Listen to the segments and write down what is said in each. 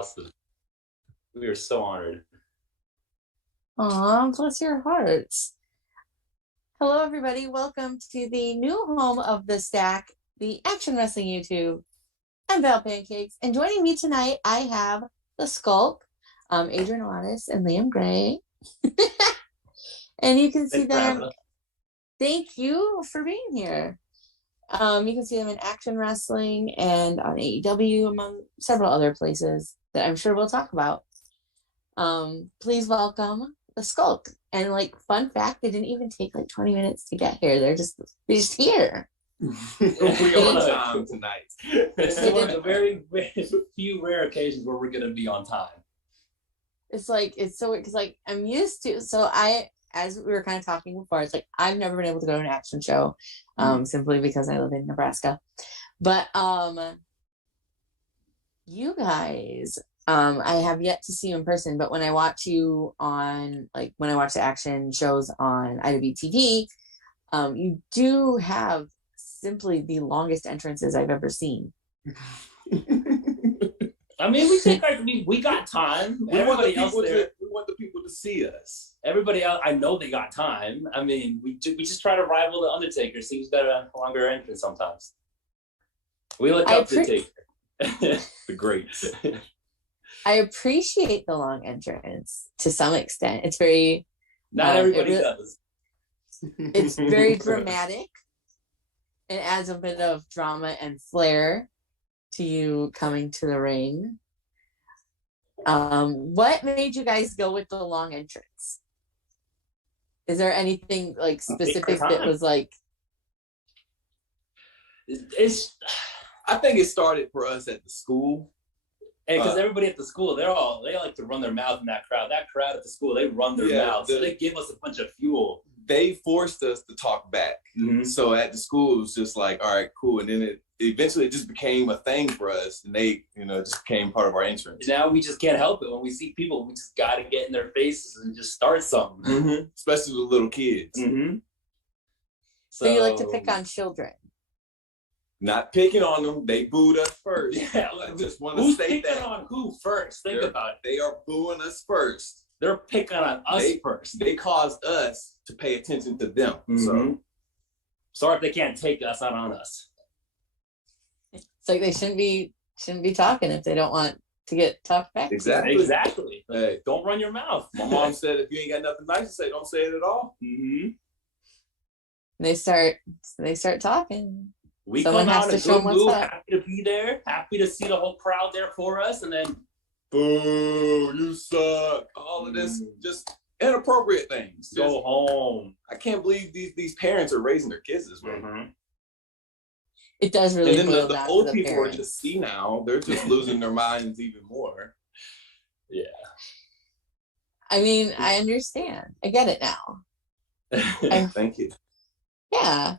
awesome. We are so honored. Aw, bless your hearts. Hello, everybody. Welcome to the new home of the Stack, the Action Wrestling YouTube. I'm Val Pancakes, and joining me tonight, I have the Skulk, Adrian, Alanis, and Liam Gray. And you can see them. Thank you for being here. You can see them in Action Wrestling and on AEW, among several other places that I'm sure we'll talk about. Please welcome the Skulk. And like, fun fact, they didn't even take like 20 minutes to get here. They're just here. We're on time tonight. It's one of the very few rare occasions where we're gonna be on time. It's so because like I'm used to, as we were kind of talking before, it's like I've never been able to go to an action show, simply because I live in Nebraska. But you guys, I have yet to see you in person, but when I watch you on, like, when I watch the action shows on iwtv, you do have simply the longest entrances I've ever seen. I mean, we got time. Everybody else there. We want the people to see us. Everybody else, I know they got time. I mean, we just try to rival the Undertaker. Seems got a longer entrance sometimes. We look up to the Taker. The greats. I appreciate the long entrance to some extent. It's very... Not everybody does. It's very dramatic. It adds a bit of drama and flair to you coming to the ring. What made you guys go with the long entrance? Is there anything like specific that was like... I think it started for us at the school. Because everybody at the school, they like to run their mouth in that crowd. That crowd at the school, they run their mouth. So they give us a bunch of fuel. They forced us to talk back. Mm-hmm. So at the school, it was just like, all right, cool. And then it eventually just became a thing for us. And they, just became part of our entrance. Now we just can't help it. When we see people, we just got to get in their faces and just start something. Mm-hmm. Especially with little kids. Mm-hmm. So you like to pick on children? Not picking on them. They booed us first. Yeah, I just want to state that. Who's picking on who first? Think about it. They are booing us first. They're picking on us first. They caused us to pay attention to them. Mm-hmm. So sorry if they can't take us out on us. It's like they shouldn't be talking if they don't want to get talked back. Exactly. Hey, don't run your mouth. My mom said if you ain't got nothing nice to say, don't say it at all. Mm-hmm. They start talking. We come out in a good mood, happy to be there, happy to see the whole crowd there for us, and then boo, you suck. All of this, just inappropriate things. Go home. I can't believe these parents are raising their kids this way. Mm-hmm. It does really. And then the old people are just senile. They're just losing their minds even more. Yeah. I mean, I understand. I get it now. Thank you. Yeah.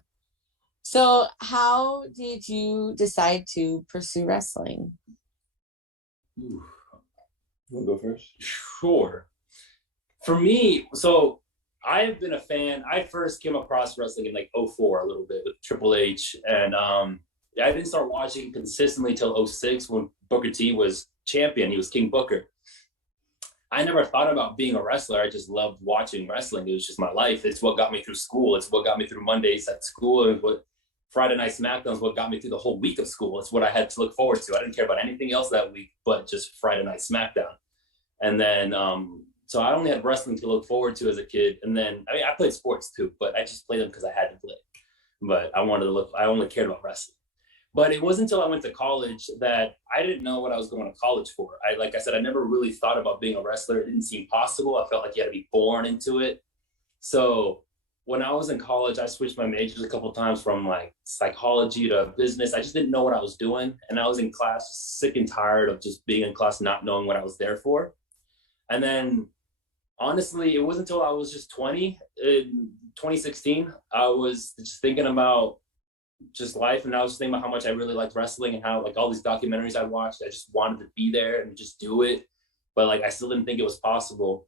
So how did you decide to pursue wrestling? You want to go first? Sure. For me, so I've been a fan. I first came across wrestling in like 2004 a little bit with Triple H. And I didn't start watching consistently till 2006 when Booker T was champion. He was King Booker. I never thought about being a wrestler. I just loved watching wrestling. It was just my life. It's what got me through school. It's what got me through Mondays at school. And what Friday Night SmackDown is what got me through the whole week of school. It's what I had to look forward to. I didn't care about anything else that week, but just Friday Night SmackDown. And then, so I only had wrestling to look forward to as a kid. And then, I mean, I played sports too, but I just played them because I had to play. But I only cared about wrestling. But it wasn't until I went to college that I didn't know what I was going to college for. Like I said, I never really thought about being a wrestler. It didn't seem possible. I felt like you had to be born into it. So when I was in college, I switched my majors a couple of times from like psychology to business. I just didn't know what I was doing. And I was in class sick and tired of just being in class, not knowing what I was there for. And then honestly, it wasn't until I was just 20, in 2016, I was just thinking about just life. And I was just thinking about how much I really liked wrestling and how like all these documentaries I watched, I just wanted to be there and just do it. But like, I still didn't think it was possible.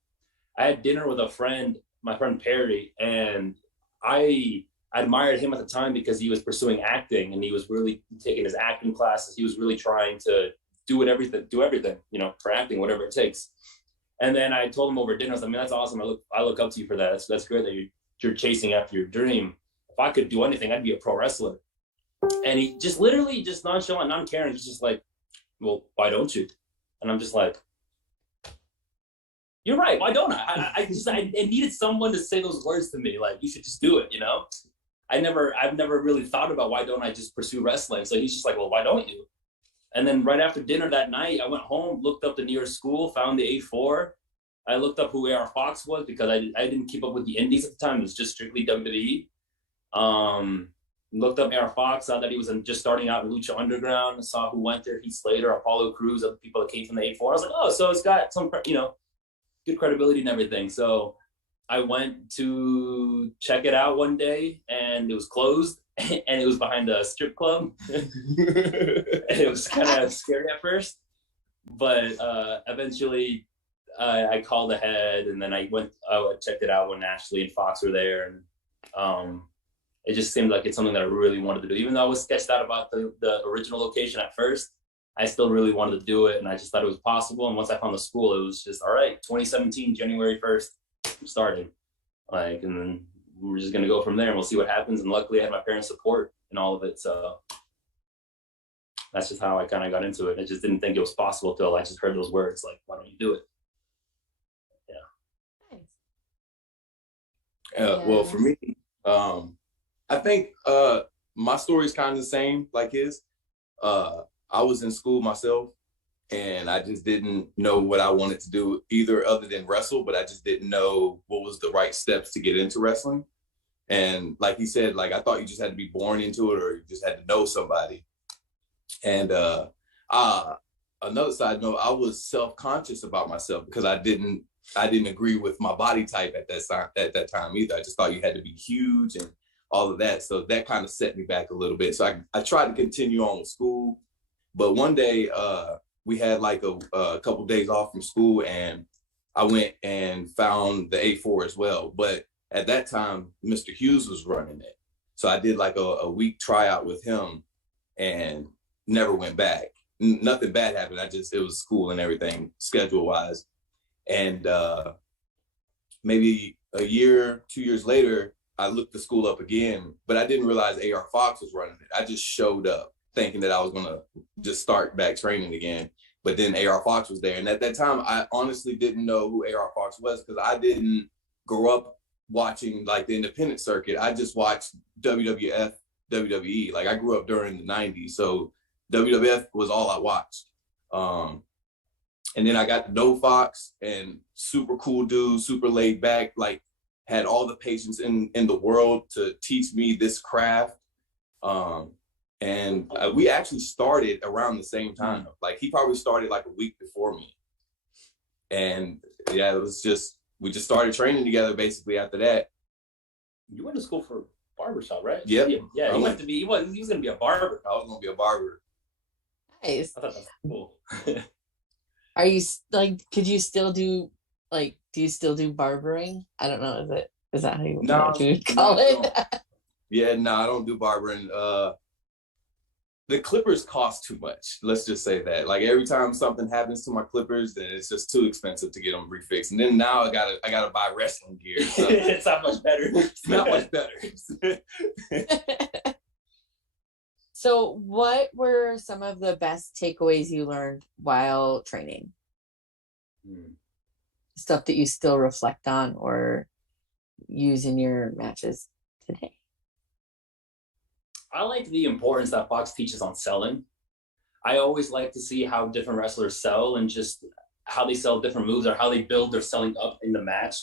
I had dinner with a friend, my friend Perry, and I admired him at the time because he was pursuing acting and he was really taking his acting classes. He was really trying to do everything, you know, for acting, whatever it takes. And then I told him over dinner, I was like, man, that's awesome. I look up to you for that. That's great that you're chasing after your dream. If I could do anything, I'd be a pro wrestler. And he just literally just nonchalant, non-caring, he's just like, well, why don't you? And I'm just like, you're right. Why don't I needed someone to say those words to me. Like, you should just do it, you know? I've never really thought about why don't I just pursue wrestling. So he's just like, well, why don't you? And then right after dinner that night, I went home, looked up the nearest school, found the A4. I looked up who AR Fox was because I didn't keep up with the indies at the time. It was just strictly WWE. Looked up AR Fox, saw that he was just starting out in Lucha Underground, saw who went there, Heath Slater, Apollo Crews, other people that came from the A4. I was like, oh, so it's got some, you know, good credibility and everything. So I went to check it out one day and it was closed and it was behind a strip club. And it was kind of scary at first, but eventually I called ahead and then I checked it out when Ashley and Fox were there. And it just seemed like it's something that I really wanted to do. Even though I was sketched out about the original location at first, I still really wanted to do it. And I just thought it was possible. And once I found the school, it was just, all right, 2017, January 1st, I'm starting. Like, and then we're just going to go from there and we'll see what happens. And luckily I had my parents' support in all of it. So that's just how I kind of got into it. I just didn't think it was possible till I just heard those words, like, why don't you do it? Nice. Well, for me, I think my story is kind of the same like his. I was in school myself and I just didn't know what I wanted to do either other than wrestle, but I just didn't know what was the right steps to get into wrestling. And like he said, like, I thought you just had to be born into it or you just had to know somebody. And another side note, I was self-conscious about myself because I didn't agree with my body type at that time either. I just thought you had to be huge and all of that. So that kind of set me back a little bit. So I tried to continue on with school. But one day we had like a couple days off from school and I went and found the A4 as well. But at that time, Mr. Hughes was running it. So I did like a week tryout with him and never went back. Nothing bad happened. It was school and everything schedule wise. And maybe a year, 2 years later, I looked the school up again, but I didn't realize AR Fox was running it. I just showed up thinking that I was gonna just start back training again. But then AR Fox was there. And at that time, I honestly didn't know who AR Fox was because I didn't grow up watching like the independent circuit. I just watched WWF, WWE. Like I grew up during the 90s. So WWF was all I watched. And then I got to know Fox and super cool dude, super laid back, like had all the patience in the world to teach me this craft. And we actually started around the same time. Like he probably started like a week before me. And yeah, we just started training together basically after that. You went to school for barbershop, right? Yep. Yeah, he was going to be a barber. I was going to be a barber. Nice. I thought that was cool. Are you like, do you still do barbering? I don't know. Is that how you would call it? Yeah, no, I don't do barbering. The clippers cost too much. Let's just say that. Like every time something happens to my clippers, then it's just too expensive to get them refixed. And then now I gotta buy wrestling gear. So. It's not much better. It's not much better. So what were some of the best takeaways you learned while training? Stuff that you still reflect on or use in your matches today? I like the importance that Fox teaches on selling. I always like to see how different wrestlers sell and just how they sell different moves or how they build their selling up in the match.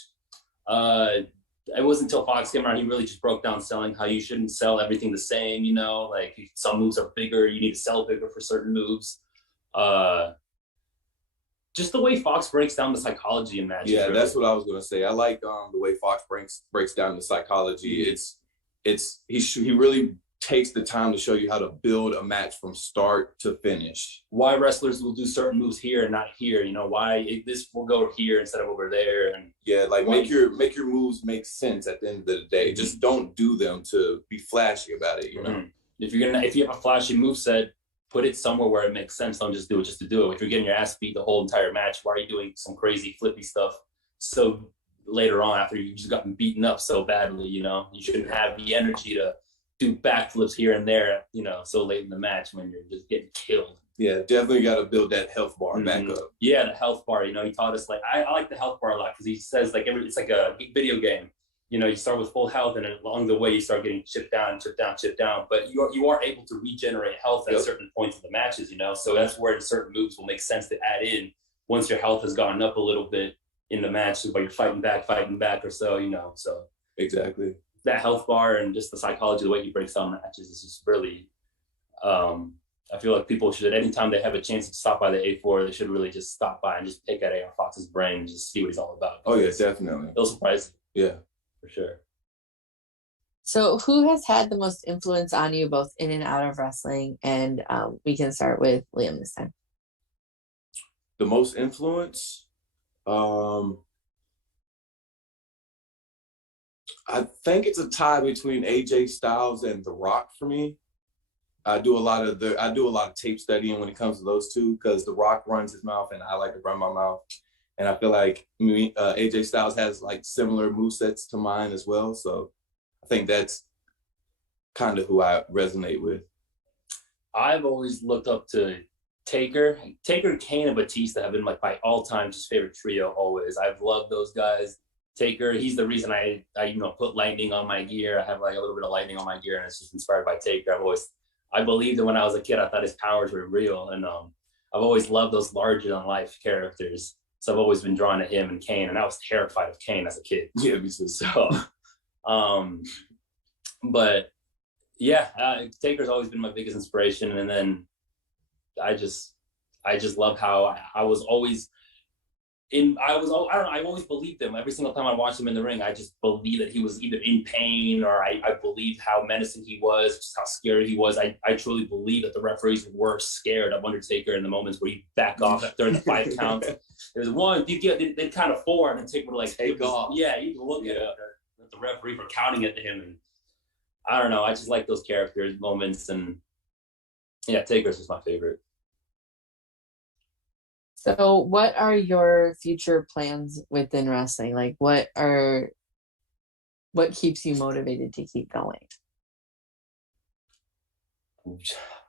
It wasn't until Fox came around, he really just broke down selling, how you shouldn't sell everything the same, you know, like some moves are bigger, you need to sell bigger for certain moves. Just the way Fox breaks down the psychology in matches. Yeah, really. That's what I was gonna say. I like the way Fox breaks down the psychology. Mm-hmm. He really takes the time to show you how to build a match from start to finish. Why wrestlers will do certain moves here and not here, you know, why this will go here instead of over there. And yeah, like make your moves make sense at the end of the day. Mm-hmm. Just don't do them to be flashy about it, you know. Mm-hmm. If you have a flashy moveset, put it somewhere where it makes sense. Don't just do it just to do it. If you're getting your ass beat the whole entire match, why are you doing some crazy flippy stuff so later on after you just gotten beaten up so badly? You know, you shouldn't have the energy to do backflips here and there, you know, so late in the match when you're just getting killed. Yeah, definitely got to build that health bar back up. Yeah, the health bar. You know, he taught us, like, I like the health bar a lot because he says, like, it's like a video game. You know, you start with full health, and along the way you start getting chipped down, chipped down, chipped down. But you are able to regenerate health at certain points of the matches. You know, so that's where certain moves will make sense to add in once your health has gone up a little bit in the match, but you're fighting back or so. You know, so exactly that health bar and just the psychology, the way he breaks down matches is just really. I feel like people should, anytime they have a chance to stop by the A4, they should really just stop by and just pick at AR Fox's brain and just see what he's all about. Oh yeah, definitely. It'll surprise you. Yeah. For sure. So who has had the most influence on you both in and out of wrestling? And we can start with Liam this time. The most influence? I think it's a tie between AJ Styles and The Rock for me. I do a lot of tape studying when it comes to those two, because The Rock runs his mouth and I like to run my mouth. And I feel like AJ Styles has like similar movesets to mine as well. So I think that's kind of who I resonate with. I've always looked up to Taker, Kane, and Batista have been like my all-time just favorite trio always. I've loved those guys. Taker, he's the reason I put lightning on my gear. I have like a little bit of lightning on my gear, and it's just inspired by Taker. I believed it when I was a kid. I thought his powers were real, and I've always loved those larger-than-life characters. So I've always been drawn to him and Kane, and I was terrified of Kane as a kid. Yeah, me too. So, but yeah, Taker's always been my biggest inspiration, and then I just love how I was always. I've always believed him. Every single time I watched him in the ring, I just believed that he was either in pain, or I believed how menacing he was, just how scary he was. I truly believe that the referees were scared of Undertaker in the moments where he'd back off during the 5 count. There's one, they'd count of 4, and then Taker would like take off. Yeah, you can look at the referee for counting it to him. And I don't know, I just like those characters, moments, and yeah, Taker's just my favorite. So what are your future plans within wrestling? Like what keeps you motivated to keep going? I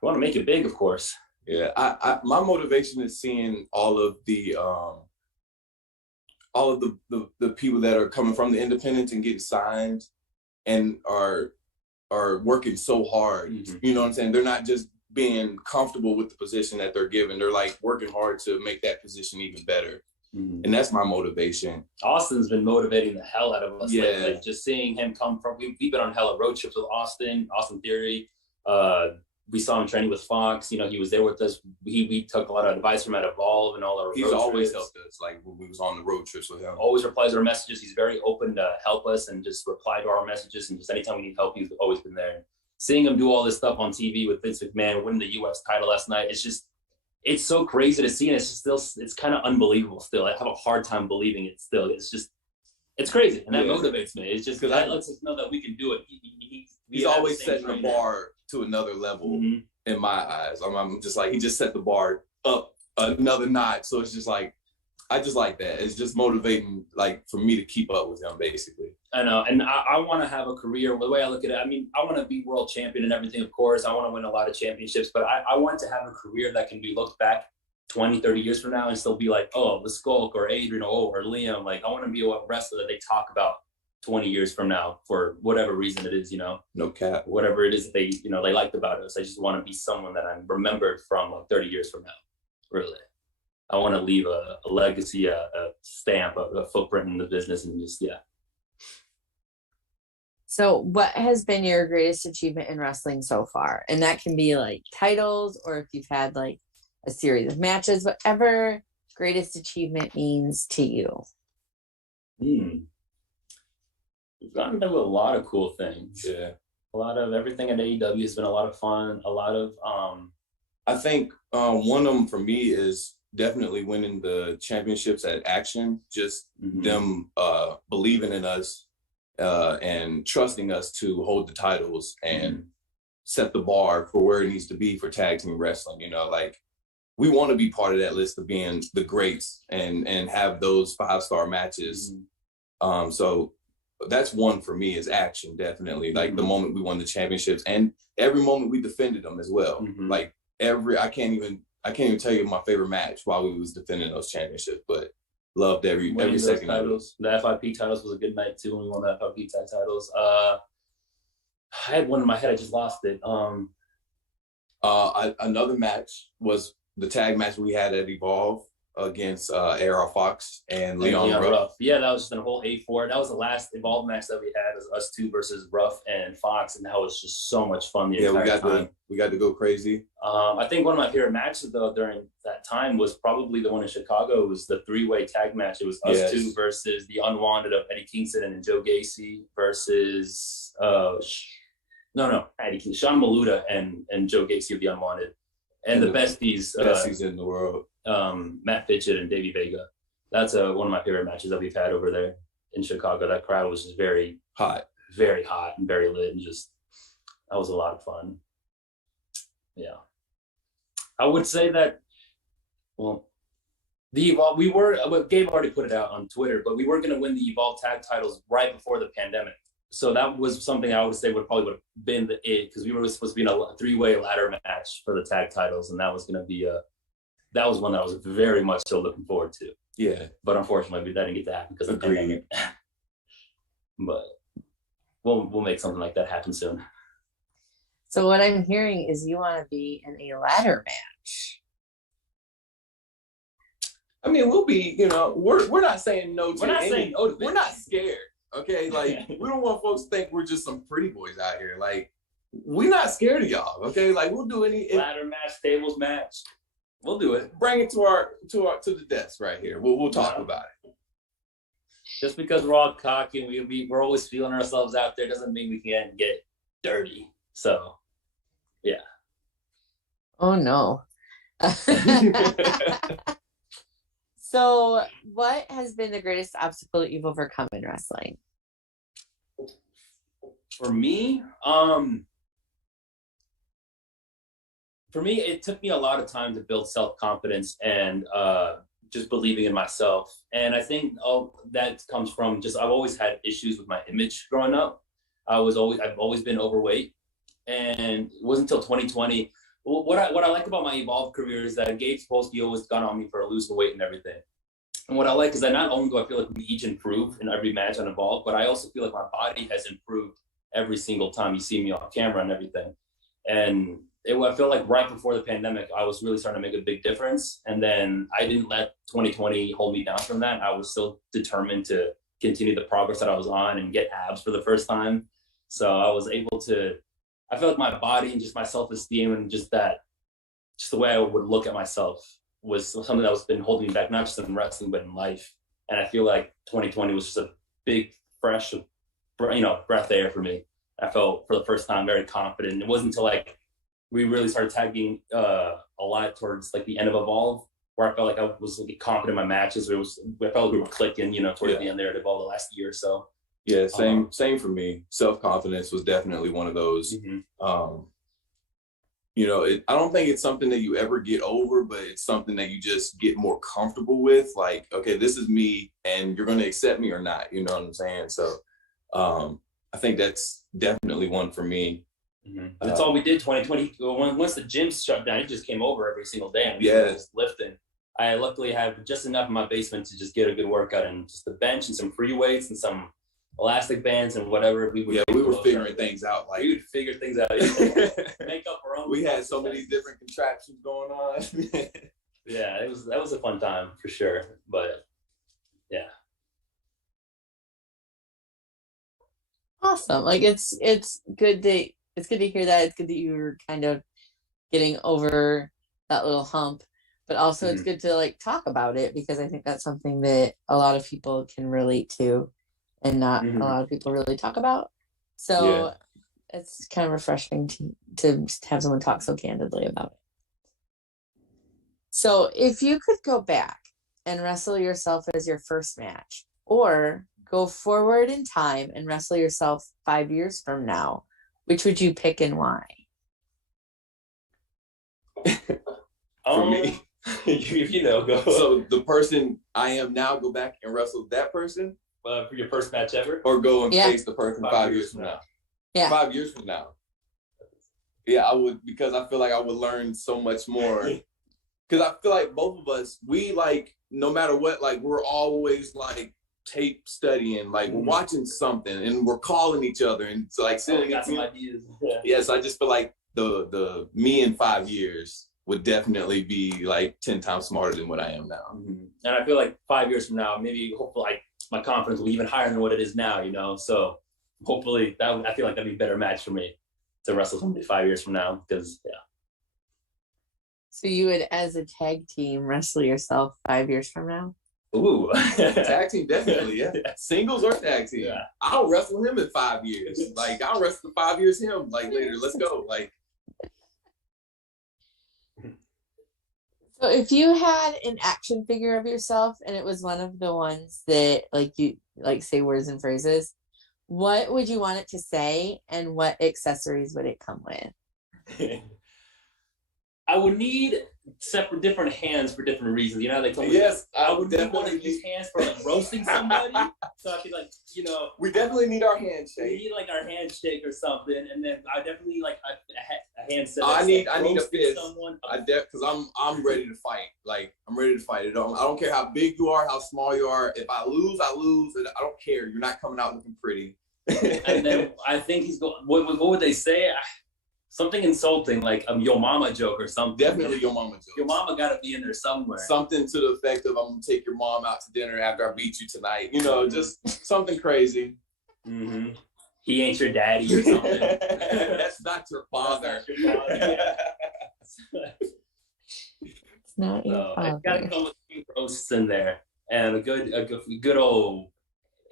want to make it big, of course. Yeah, my motivation is seeing all of the people that are coming from the independents and getting signed and are working so hard. Mm-hmm. You know what I'm saying? They're not just being comfortable with the position that they're given. They're like working hard to make that position even better. Mm-hmm. And that's my motivation. Austin's been motivating the hell out of us. Yeah. Lately. Just seeing him come from, we've been on hella road trips with Austin Theory. We saw him training with Fox. You know, he was there with us. We took a lot of advice from at Evolve and all our road trips. He's always helped us, like when we was on the road trips with him. Always replies to our messages. He's very open to help us and just reply to our messages. And just anytime we need help, he's always been there. Seeing him do all this stuff on TV with Vince McMahon, winning the US title last night, it's so crazy to see, and it's kind of unbelievable still. I have a hard time believing it still. It's crazy, and that motivates me. It's just because that lets us know that we can do it. He's always setting the bar to another level in my eyes. I'm just like, he just set the bar up another notch. So it's just like, I just like that. It's just motivating, like, for me to keep up with him, basically. I know, and I want to have a career. The way I look at it, I mean, I want to be world champion and everything, of course. I want to win a lot of championships, but I want to have a career that can be looked back 20, 30 years from now and still be like, oh, the Skulk or Adrian or Liam. Like, I want to be a wrestler that they talk about 20 years from now for whatever reason it is, you know. No cap. Whatever it is that they liked about us. I just want to be someone that I'm remembered from like 30 years from now, really. I want to leave a legacy, a stamp, a footprint in the business, and just, yeah. So what has been your greatest achievement in wrestling so far? And that can be like titles, or if you've had like a series of matches, whatever greatest achievement means to you. We've gotten to do a lot of cool things. Yeah. A lot of everything at AEW has been a lot of fun. A lot of, I think one of them for me is definitely winning the championships at Action. Just them believing in us and trusting us to hold the titles. And set the bar for where it needs to be for tag team wrestling. You know, like we want to be part of that list of being the greats and have those 5-star matches. So that's one for me is action, definitely. Like the moment we won the championships and every moment we defended them as well. Like I can't even tell you my favorite match while we was defending those championships, but loved every second titles. The FIP titles was a good night too when we won the FIP tag titles. I had one in my head, I just lost it. Another match was the tag match we had at Evolve against AR Fox and Leon Ruff. Yeah, that was just a whole 8-4. That was the last Evolve match that we had, was us two versus Ruff and Fox, and that was just so much fun. We got to go crazy. I think one of my favorite matches though during that time was probably the one in Chicago. It was the 3-way tag match. It was us two versus the Unwanted of Eddie Kingston and Joe Gacy versus Sean Maluda and Joe Gacy of the Unwanted, and the besties in the world. Matt Fitchett and Davey Vega. That's one of my favorite matches that we've had over there in Chicago. That crowd was just very hot and very lit, and just that was a lot of fun. Yeah, I would say that. Well, the Evolve, Gabe already put it out on Twitter, but we were going to win the Evolve tag titles right before the pandemic. So that was something I would say would have been the it, because we were supposed to be in a 3-way ladder match for the tag titles, and that was going to be that was one that I was very much still looking forward to. Yeah. But unfortunately, that didn't get to happen because of the pandemic. But we'll make something like that happen soon. So what I'm hearing is you want to be in a ladder match. I mean, we'll be, we're not saying no to We're not saying no to We're not scared, okay? Like, we don't want folks to think we're just some pretty boys out here. Like, we're not scared of y'all, okay? Like, we'll do any ladder match, tables match. We'll do it. Bring it to the desk right here. We'll talk about it. Just because we're all cocky and we're always feeling ourselves out there doesn't mean we can't get dirty. So, yeah. Oh no. So, what has been the greatest obstacle that you've overcome in wrestling? For me, it took me a lot of time to build self-confidence and just believing in myself. And I think that comes from I've always had issues with my image growing up. I've always been overweight, and it wasn't until 2020. What I like about my Evolve career is that Gabe Sapolsky always got on me for losing weight and everything. And what I like is that not only do I feel like we each improve in every match on Evolve, but I also feel like my body has improved every single time you see me on camera and everything. And I feel like right before the pandemic, I was really starting to make a big difference. And then I didn't let 2020 hold me down from that. I was still determined to continue the progress that I was on and get abs for the first time. So I was able to, I felt like my body and just my self-esteem and just the way I would look at myself was something that was been holding me back, not just in wrestling, but in life. And I feel like 2020 was just a big, fresh, breath of air for me. I felt for the first time very confident. It wasn't until we really started tagging a lot towards the end of Evolve, where I felt like I was confident in my matches. I felt like we were clicking, towards the end there of Evolve the last year or so. Yeah, same for me. Self-confidence was definitely one of those. I don't think it's something that you ever get over, but it's something that you just get more comfortable with. Like, okay, this is me, and you're going to accept me or not. You know what I'm saying? So I think that's definitely one for me. That's all we did 2020. Once the gyms shut down, it just came over every single day and we were just lifting. I luckily have just enough in my basement to just get a good workup and just the bench and some free weights and some elastic bands and whatever. We were figuring things out. We would figure things out. Make up our own. We had so many different contraptions going on. Yeah, that was a fun time for sure. But yeah. Awesome. It's good to hear that. It's good that you were kind of getting over that little hump, but also it's good to talk about it, because I think that's something that a lot of people can relate to and not a lot of people really talk about. So it's kind of refreshing to have someone talk so candidly about it. So if you could go back and wrestle yourself as your first match, or go forward in time and wrestle yourself 5 years from now, which would you pick and why? For me. If you know, go. So the person I am now, go back and wrestle that person? For your first match ever? Or go and face the person 5 years from now? Yeah. 5 years from now. Yeah, I would, because I feel like I would learn so much more. Because I feel like both of us, we like, no matter what, like we're always like tape studying, like we're watching something and we're calling each other and so like sitting. Got some ideas. Yes, I just feel like the me in 5 years would definitely be like 10 times smarter than what I am now. And I feel like 5 years from now, maybe hopefully like my confidence will be even higher than what it is now, you know? So hopefully I feel like that'd be a better match for me to wrestle somebody 5 years from now, because So you would, as a tag team, wrestle yourself 5 years from now? Ooh. Tag team, definitely, yeah. Singles or tag team. Yeah. I'll wrestle him in 5 years. Like, I'll wrestle 5 years him, like, later. Let's go. Like. So if you had an action figure of yourself and it was one of the ones that, like, you, like, say words and phrases, what would you want it to say and what accessories would it come with? I would need different hands for different reasons. You know, they told me. Yes, I would need one of these hands for like roasting somebody. So I'd be like, you know, we definitely need our handshake. We need like our handshake or something, and then I definitely like a hand set. I need a fist. Someone. Because I'm ready to fight. Like, I'm ready to fight. I don't care how big you are, how small you are. If I lose, I lose. And I don't care. You're not coming out looking pretty. And then I think he's going. What would they say? Something insulting, like a yo mama joke or something. Definitely yo mama joke. Your mama got to be in there somewhere. Something to the effect of, I'm going to take your mom out to dinner after I beat you tonight. You know, just something crazy. He ain't your daddy or something. That's not your father. That's not your father. It's not your father. It's got to come with a few roasts in there and a good old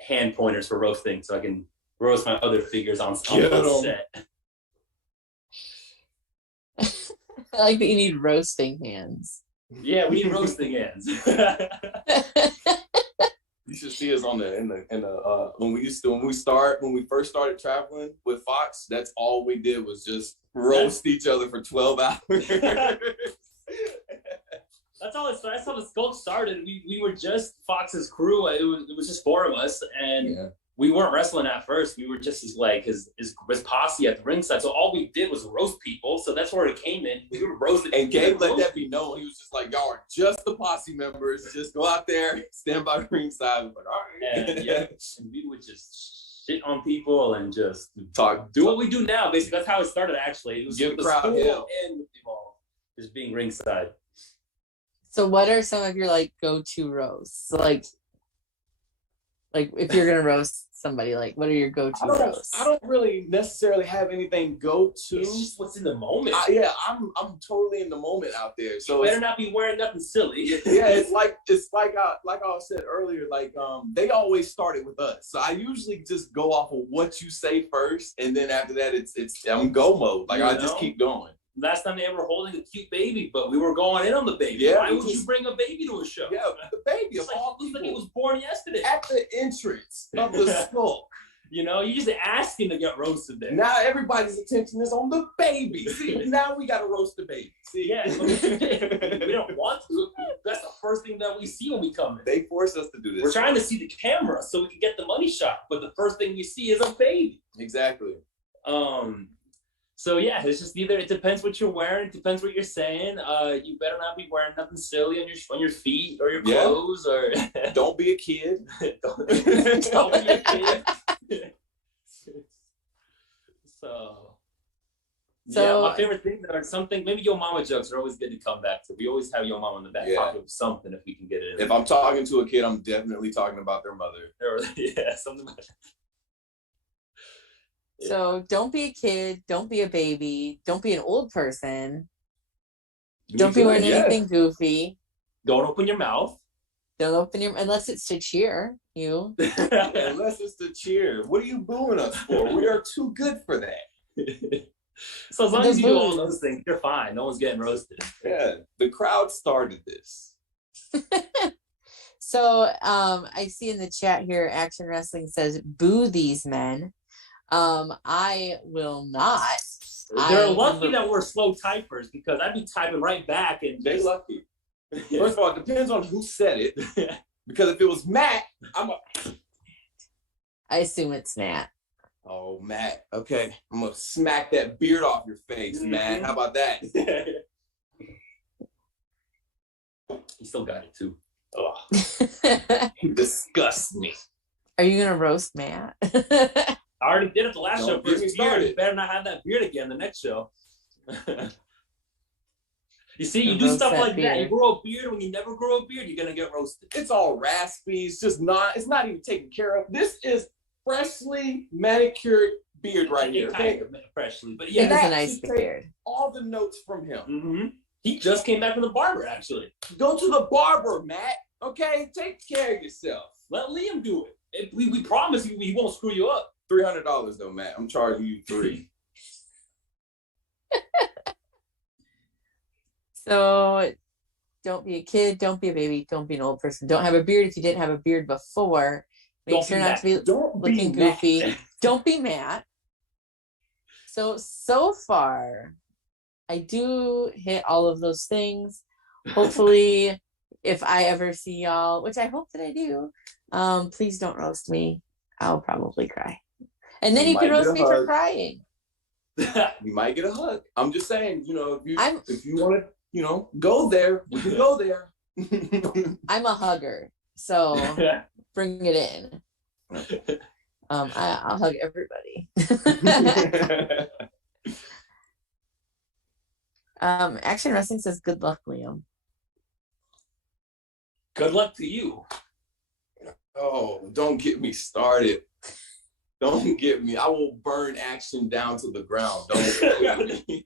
hand pointers for roasting, so I can roast my other figures on set. I like that you need roasting hands. Yeah, we need roasting hands. You should see us on when we first started traveling with Fox. That's all we did was just roast each other for 12 hours. That's how the Skulk started. We were just Fox's crew. It was just four of us, and we weren't wrestling at first. We were just his posse at the ringside. So all we did was roast people. So that's where it came in. We were roasting. And Gabe let that be known. He was just like, y'all are just the posse members. Just go out there, stand by the ringside. Like, all right. And we would just shit on people and just do what we do now. Basically, that's how it started. Actually, it was give the crowd hell and with the ball, just being ringside. So, what are some of your like go-to roasts? Like if you're gonna roast somebody, like what are your go-to roasts? I don't really necessarily have anything go-to. It's just what's in the moment. I'm totally in the moment out there. So you better not be wearing nothing silly. Yeah, it's like I said earlier. Like they always started with us, so I usually just go off of what you say first, and then after that, it's I'm go mode. Like I just keep going. Last time they were holding a cute baby, but we were going in on the baby. Yeah, why would you bring a baby to a show? Yeah, the baby. It's like it was born yesterday. At the entrance of the Skulk. You know, you just asking to get roasted there. Now everybody's attention is on the baby. See, now we got to roast the baby. See, yeah, we don't want to. That's the first thing that we see when we come in. They force us to do this. We're trying to see the camera so we can get the money shot, but the first thing we see is a baby. Exactly. So yeah, it's just it depends what you're wearing, it depends what you're saying. You better not be wearing nothing silly on your feet or your clothes or don't be a kid. don't be a kid. So yeah, my favorite thing are something, maybe Yo Mama jokes are always good to come back to. We always have Yo Mama in the back pocket with something if we can get it in. If I'm talking to a kid, I'm definitely talking about their mother. Something like that. So don't be a kid, don't be a baby, don't be an old person, don't be wearing anything goofy. Don't open your mouth. Don't open your, unless it's to cheer you. Unless it's to cheer. What are you booing us for? We are too good for that. So as long as you do all those things, you're fine. No one's getting roasted. Yeah, the crowd started this. So I see in the chat here, Action Wrestling says, boo these men. I will not They're lucky that we're slow typers because I'd be typing right back and they lucky. First of all, it depends on who said it. Because if it was Matt, I assume it's Matt. Oh, Matt. Okay. I'm gonna smack that beard off your face, Matt. How about that? He still got it too. Oh. He disgusts me. Are you gonna roast Matt? I already did it the last show. Get me started. You better not have that beard again the next show. You see, you do stuff like that. You grow a beard. When you never grow a beard, you're gonna get roasted. It's all raspy. It's not even taken care of. This is freshly manicured beard right here. Okay? Freshly, but yeah, it is a nice beard. All the notes from him. Mm-hmm. He just came back from the barber, actually. Go to the barber, Matt. Okay, take care of yourself. Let Liam do it. We promise you he won't screw you up. $300 though, Matt. I'm charging you $3. So don't be a kid, don't be a baby, don't be an old person. Don't have a beard if you didn't have a beard before. Make sure not to be looking goofy. Don't be Matt. So far, I do hit all of those things. Hopefully, if I ever see y'all, which I hope that I do, please don't roast me. I'll probably cry. And then you can roast me for crying. You might get a hug. I'm just saying, if you want to, go there, we can go there. I'm a hugger, so bring it in. I'll hug everybody. Action Wrestling says, "Good luck, Liam." Good luck to you. Oh, don't get me started. Don't get me. I will burn Action down to the ground. Don't get me.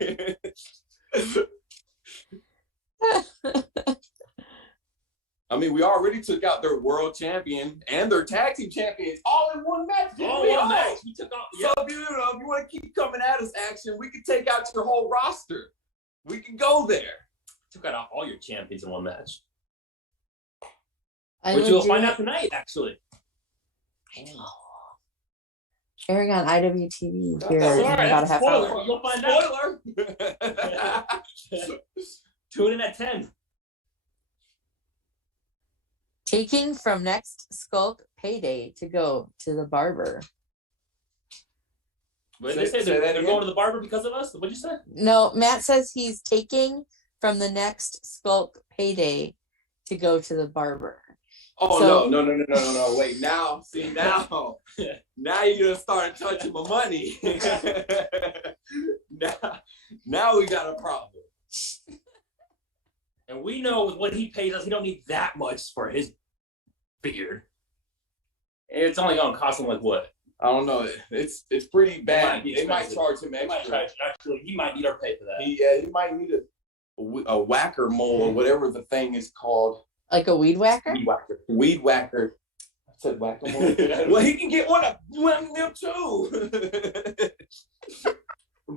I mean, we already took out their world champion and their tag team champions all in one match. All in one match. We took out. So if you want to keep coming at us, Action, we can take out your whole roster. We can go there. Took out all your champions in one match. Which you'll find out tonight, actually. Airing on IWTV here in about a half hour. You'll find out. Tune in at 10. Taking from next Skulk payday to go to the barber. What did they say? They're going to the barber because of us? What'd you say? No, Matt says he's taking from the next Skulk payday to go to the barber. Oh, so, no. Wait, now you're going to start touching my money. now we got a problem. And we know with what he pays us, he don't need that much for his beard. It's only going to cost him like what? I don't know. It's pretty bad. They might charge him extra. Actually, he might need our pay for that. He might need a whacker mole or whatever the thing is called. Like a weed whacker? Weed whacker. I said whack-a-mole. Well, he can get one of them too.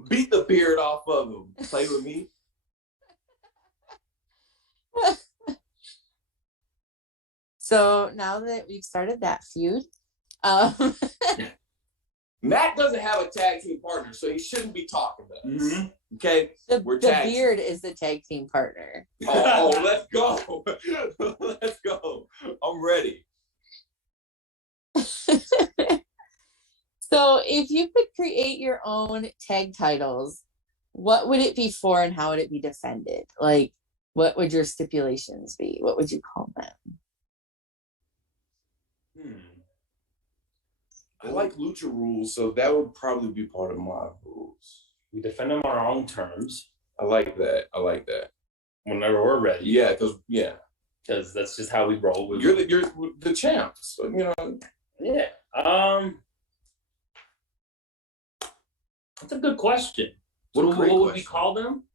Beat the beard off of him. Play with me. So now that we've started that feud, Matt doesn't have a tag team partner, so he shouldn't be talking to us. Mm-hmm. Okay, the beard is the tag team partner. Oh, let's go. Let's go. I'm ready. So if you could create your own tag titles, what would it be for and how would it be defended? Like, what would your stipulations be? What would you call them? I like lucha rules, so that would probably be part of my rules. We defend them on our own terms. I like that. Whenever we're ready. Yeah, because that's just how we roll. You're the champs. So, Yeah. That's a good question. What would we call them?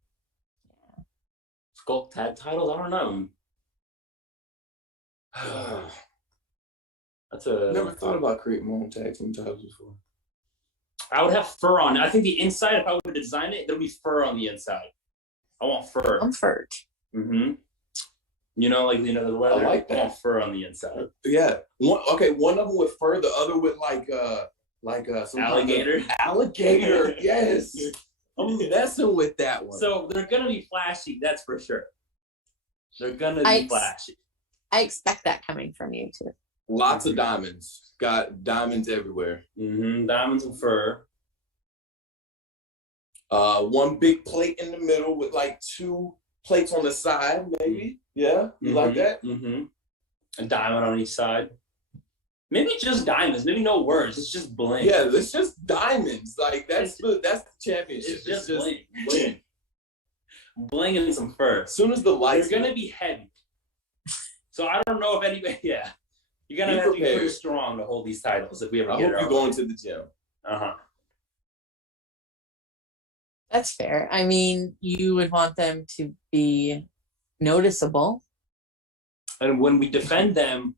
Skulk tag titles? I don't know. Never thought about creating my own tag team titles before. I would have fur on it. I think the inside, if I would design it, there would be fur on the inside. I want fur. I'm furred. Mm-hmm. The leather. I like that. I want fur on the inside. Yeah. One of them with fur, the other with some alligator. Alligator. Yes. I'm messing with that one. So they're gonna be flashy, that's for sure. They're gonna be flashy. I expect that coming from you too. Lots of diamonds. Got diamonds everywhere. Diamonds and fur. One big plate in the middle with like 2 plates on the side, maybe. Yeah, you like that? A diamond on each side. Maybe just diamonds. Maybe no words. It's just bling. Yeah, it's just diamonds. Like that's the championship. It's just bling. Bling. Bling and some fur. As soon as the lights, they're gonna be heavy. So I don't know if anybody. Yeah, you're gonna have to be pretty strong to hold these titles if we ever get it. I hope you're going to the gym. That's fair. I mean, you would want them to be noticeable. And when we defend them,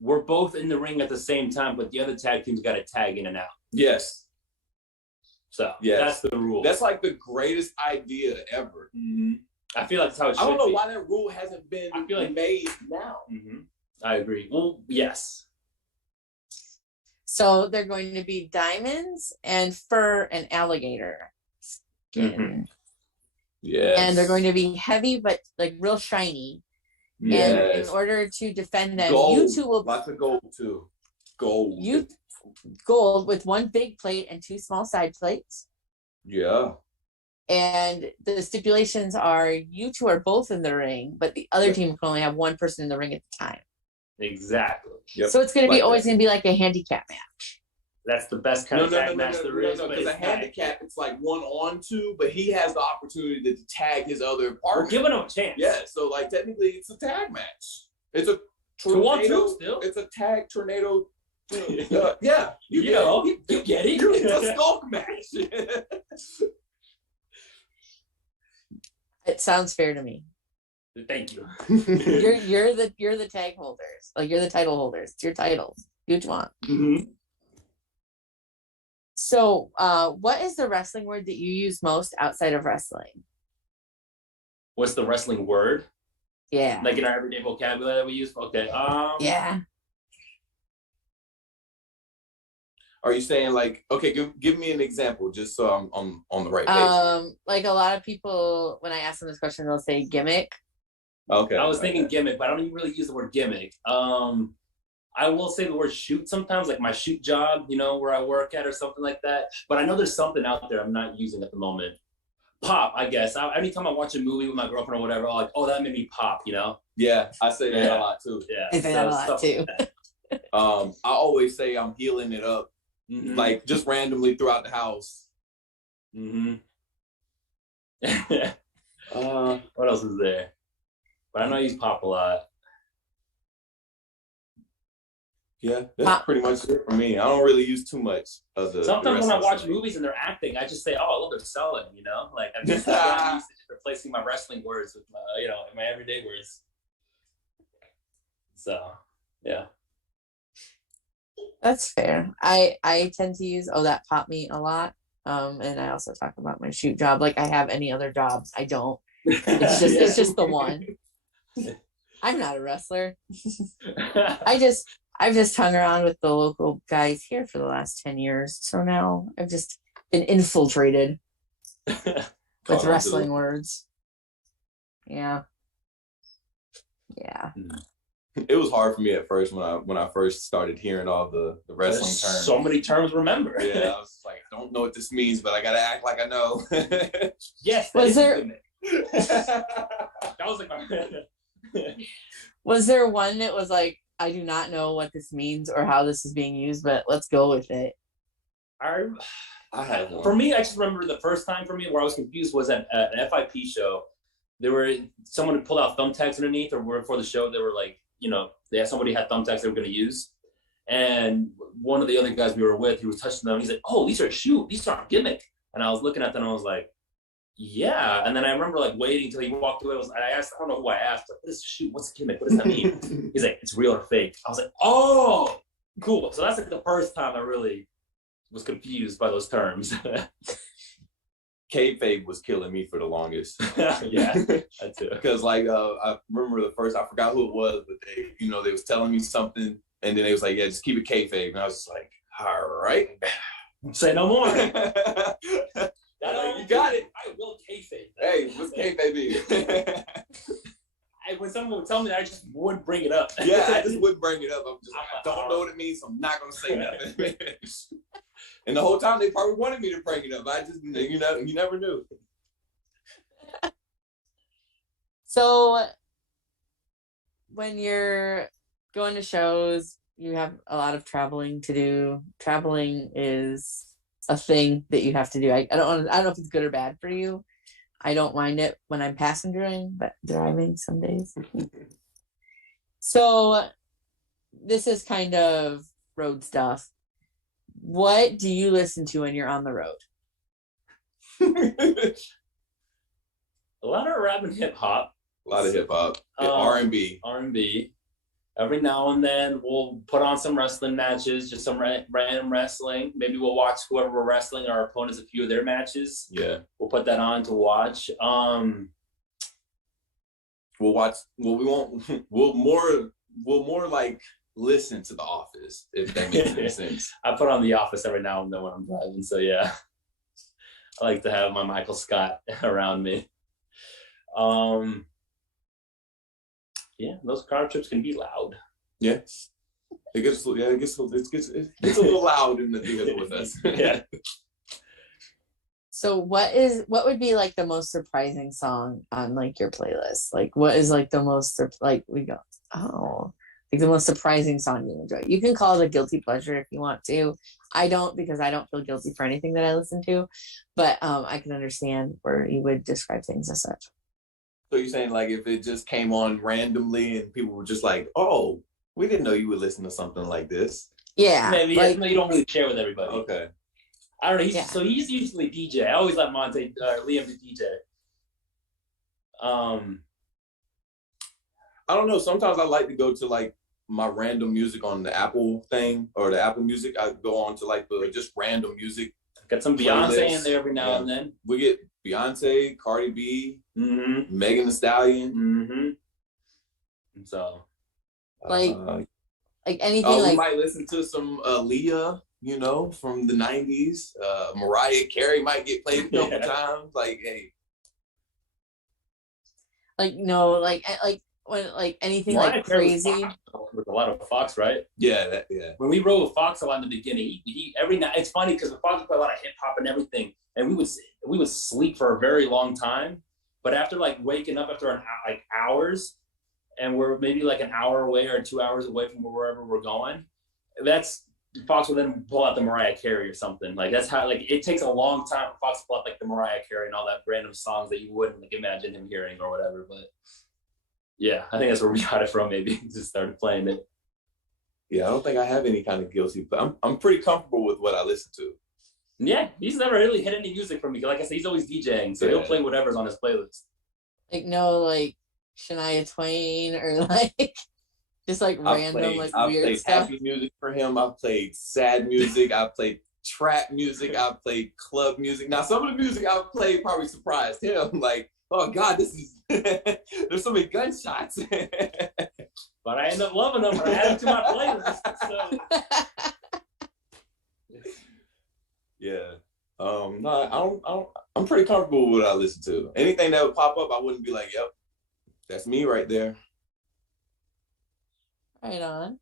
we're both in the ring at the same time, but the other tag team's got to tag in and out. Yes. So that's the rule. That's like the greatest idea ever. I feel like that's how it should be. I don't know why that rule hasn't been made now. I agree. Well, yes. So they're going to be diamonds and fur and alligator skin. Yes. And they're going to be heavy, but like real shiny. Yes. And in order to defend them, gold. you two will lots of gold too. Gold. Gold with 1 big plate and 2 small side plates. Yeah. And the stipulations are you two are both in the ring, but the other team can only have 1 person in the ring at the time. Exactly. Yep. So it's going to be always going to be like a handicap match. That's the best kind of tag match there is. Because a handicap, it's like 1 on 2, but he has the opportunity to tag his other partner. We're giving him a chance. Yeah, so like technically it's a tag match. It's a tornado. Still. It's a tag tornado. Yeah, you get it. It's a Skulk match. It sounds fair to me. Thank you. you're the tag holders. Like you're the title holders. It's your titles. You want. So, what is the wrestling word that you use most outside of wrestling? What's the wrestling word? Yeah. Like in our everyday vocabulary that we use? Okay. Yeah. Are you saying like, okay, give me an example just so I'm on the right page? Like a lot of people, when I ask them this question, they'll say gimmick. Okay. I was thinking gimmick, but I don't even really use the word gimmick. I will say the word shoot sometimes, like my shoot job, where I work at or something like that. But I know there's something out there I'm not using at the moment. Pop, I guess. Anytime I watch a movie with my girlfriend or whatever, I'm like, oh, that made me pop, Yeah, I say that a lot too. Yeah, I say that a lot too. Like I always say I'm healing it up, like just randomly throughout the house. What else is there? But I know I use pop a lot. Yeah, that's pretty much it for me. I don't really use too much of the. Sometimes when I watch movies and they're acting, I just say, "Oh, I love their selling," Like I'm just replacing my wrestling words with my, my everyday words. So, yeah, that's fair. I tend to use that popped me a lot, and I also talk about my shoot job like I have any other jobs. I don't. It's just the one. I'm not a wrestler. I've just hung around with the local guys here for the last 10 years. So now I've just been infiltrated with wrestling words. Yeah. Yeah. It was hard for me at first when I first started hearing all the wrestling terms. So many terms to remember. Yeah, I was like, I don't know what this means, but I gotta act like I know. Yes. Was there that was like my Was there one that was like, I do not know what this means or how this is being used, but let's go with it? I had one. For me, I just remember the first time for me where I was confused was at an FIP show. Someone had pulled out thumbtacks underneath, or before the show, they were like, somebody had thumbtacks they were going to use. And one of the other guys we were with, he was touching them. He's like, "Oh, these are shoot. These aren't gimmick." And I was looking at them and I was like, yeah. And then I remember like waiting until he walked away. I don't know who I asked, like, what is shoot? What's a gimmick? What does that mean? He's like, it's real or fake. I was like, oh, cool. So that's like the first time I really was confused by those terms. Kayfabe was killing me for the longest. Yeah, that too. Because like I remember I forgot who it was, but they was telling me something, and then they was like, yeah, just keep it kayfabe, and I was just like, all right, say no more. You got it. I will kayfabe. Hey, what's kayfabe? When someone would tell me that, I just wouldn't bring it up. Yeah, I just wouldn't bring it up. I'm just like, I don't know what it means, so I'm not gonna say nothing. And the whole time they probably wanted me to bring it up. I just, you never knew. So when you're going to shows, you have a lot of traveling to do. Traveling is a thing that you have to do. I don't know if it's good or bad for you. I don't mind it when I'm passengering, but driving some days. So this is kind of road stuff. What do you listen to when you're on the road? A lot of rap and hip hop. A lot of hip hop, R&B. R&B. Every now and then we'll put on some wrestling matches, just some random wrestling. Maybe we'll watch whoever we're wrestling, our opponents, a few of their matches. Yeah. We'll put that on to watch. We'll watch. Well, we won't. We'll more like listen to The Office, if that makes any sense. I put on The Office every now and then when I'm driving. So yeah, I like to have my Michael Scott around me. Yeah, those car trips can be loud. Yeah, it gets a little loud in the vehicle with us. Yeah. So what would be like the most surprising song on like your playlist? Like what is like the most like the most surprising song you enjoy? You can call it a guilty pleasure if you want to. I don't, because I don't feel guilty for anything that I listen to, but I can understand where you would describe things as such. So you're saying like if it just came on randomly and people were just like, oh, we didn't know you would listen to something like this. Yeah. Maybe like, you don't really share with everybody. Okay. I don't know. So he's usually DJ. I always let Liam to DJ. I don't know. Sometimes I like to go to like my random music on the Apple thing or the Apple Music. I go on to like the just random music. Got some Beyonce in there every now and then. We get Beyonce, Cardi B, mm-hmm. Megan Thee Stallion. Mm-hmm. So, like anything. We might listen to some Aaliyah, from the 90s. Mariah Carey might get played a couple times. Like, hey. When anything Mariah like Carey crazy. With a lot of Fox, right? Yeah, When we rode with Fox a lot in the beginning, he every night. It's funny because Fox would play a lot of hip hop and everything, and we would sleep for a very long time. But after like waking up after hours, and we're maybe like an hour away or 2 hours away from wherever we're going, that's Fox will then pull out the Mariah Carey or something. Like that's how it takes a long time for Fox to pull out like the Mariah Carey and all that random songs that you wouldn't like imagine him hearing or whatever. But yeah, I think that's where we got it from. Maybe just started playing it. Yeah, I don't think I have any kind of guilty, but I'm pretty comfortable with what I listen to. Yeah, he's never really hit any music from me. Like I said, he's always DJing, so he'll play whatever's on his playlist. Like Shania Twain or just random I've weird played stuff. happy music for him. I've played sad music. I've played trap music. I've played club music. Now some of the music I've played probably surprised him. Like, oh God, this is there's so many gunshots. But I end up loving them, and I add them to my playlist. So. Yeah. No, I'm pretty comfortable with what I listen to. Anything that would pop up, I wouldn't be like, yep, that's me right there. Right on.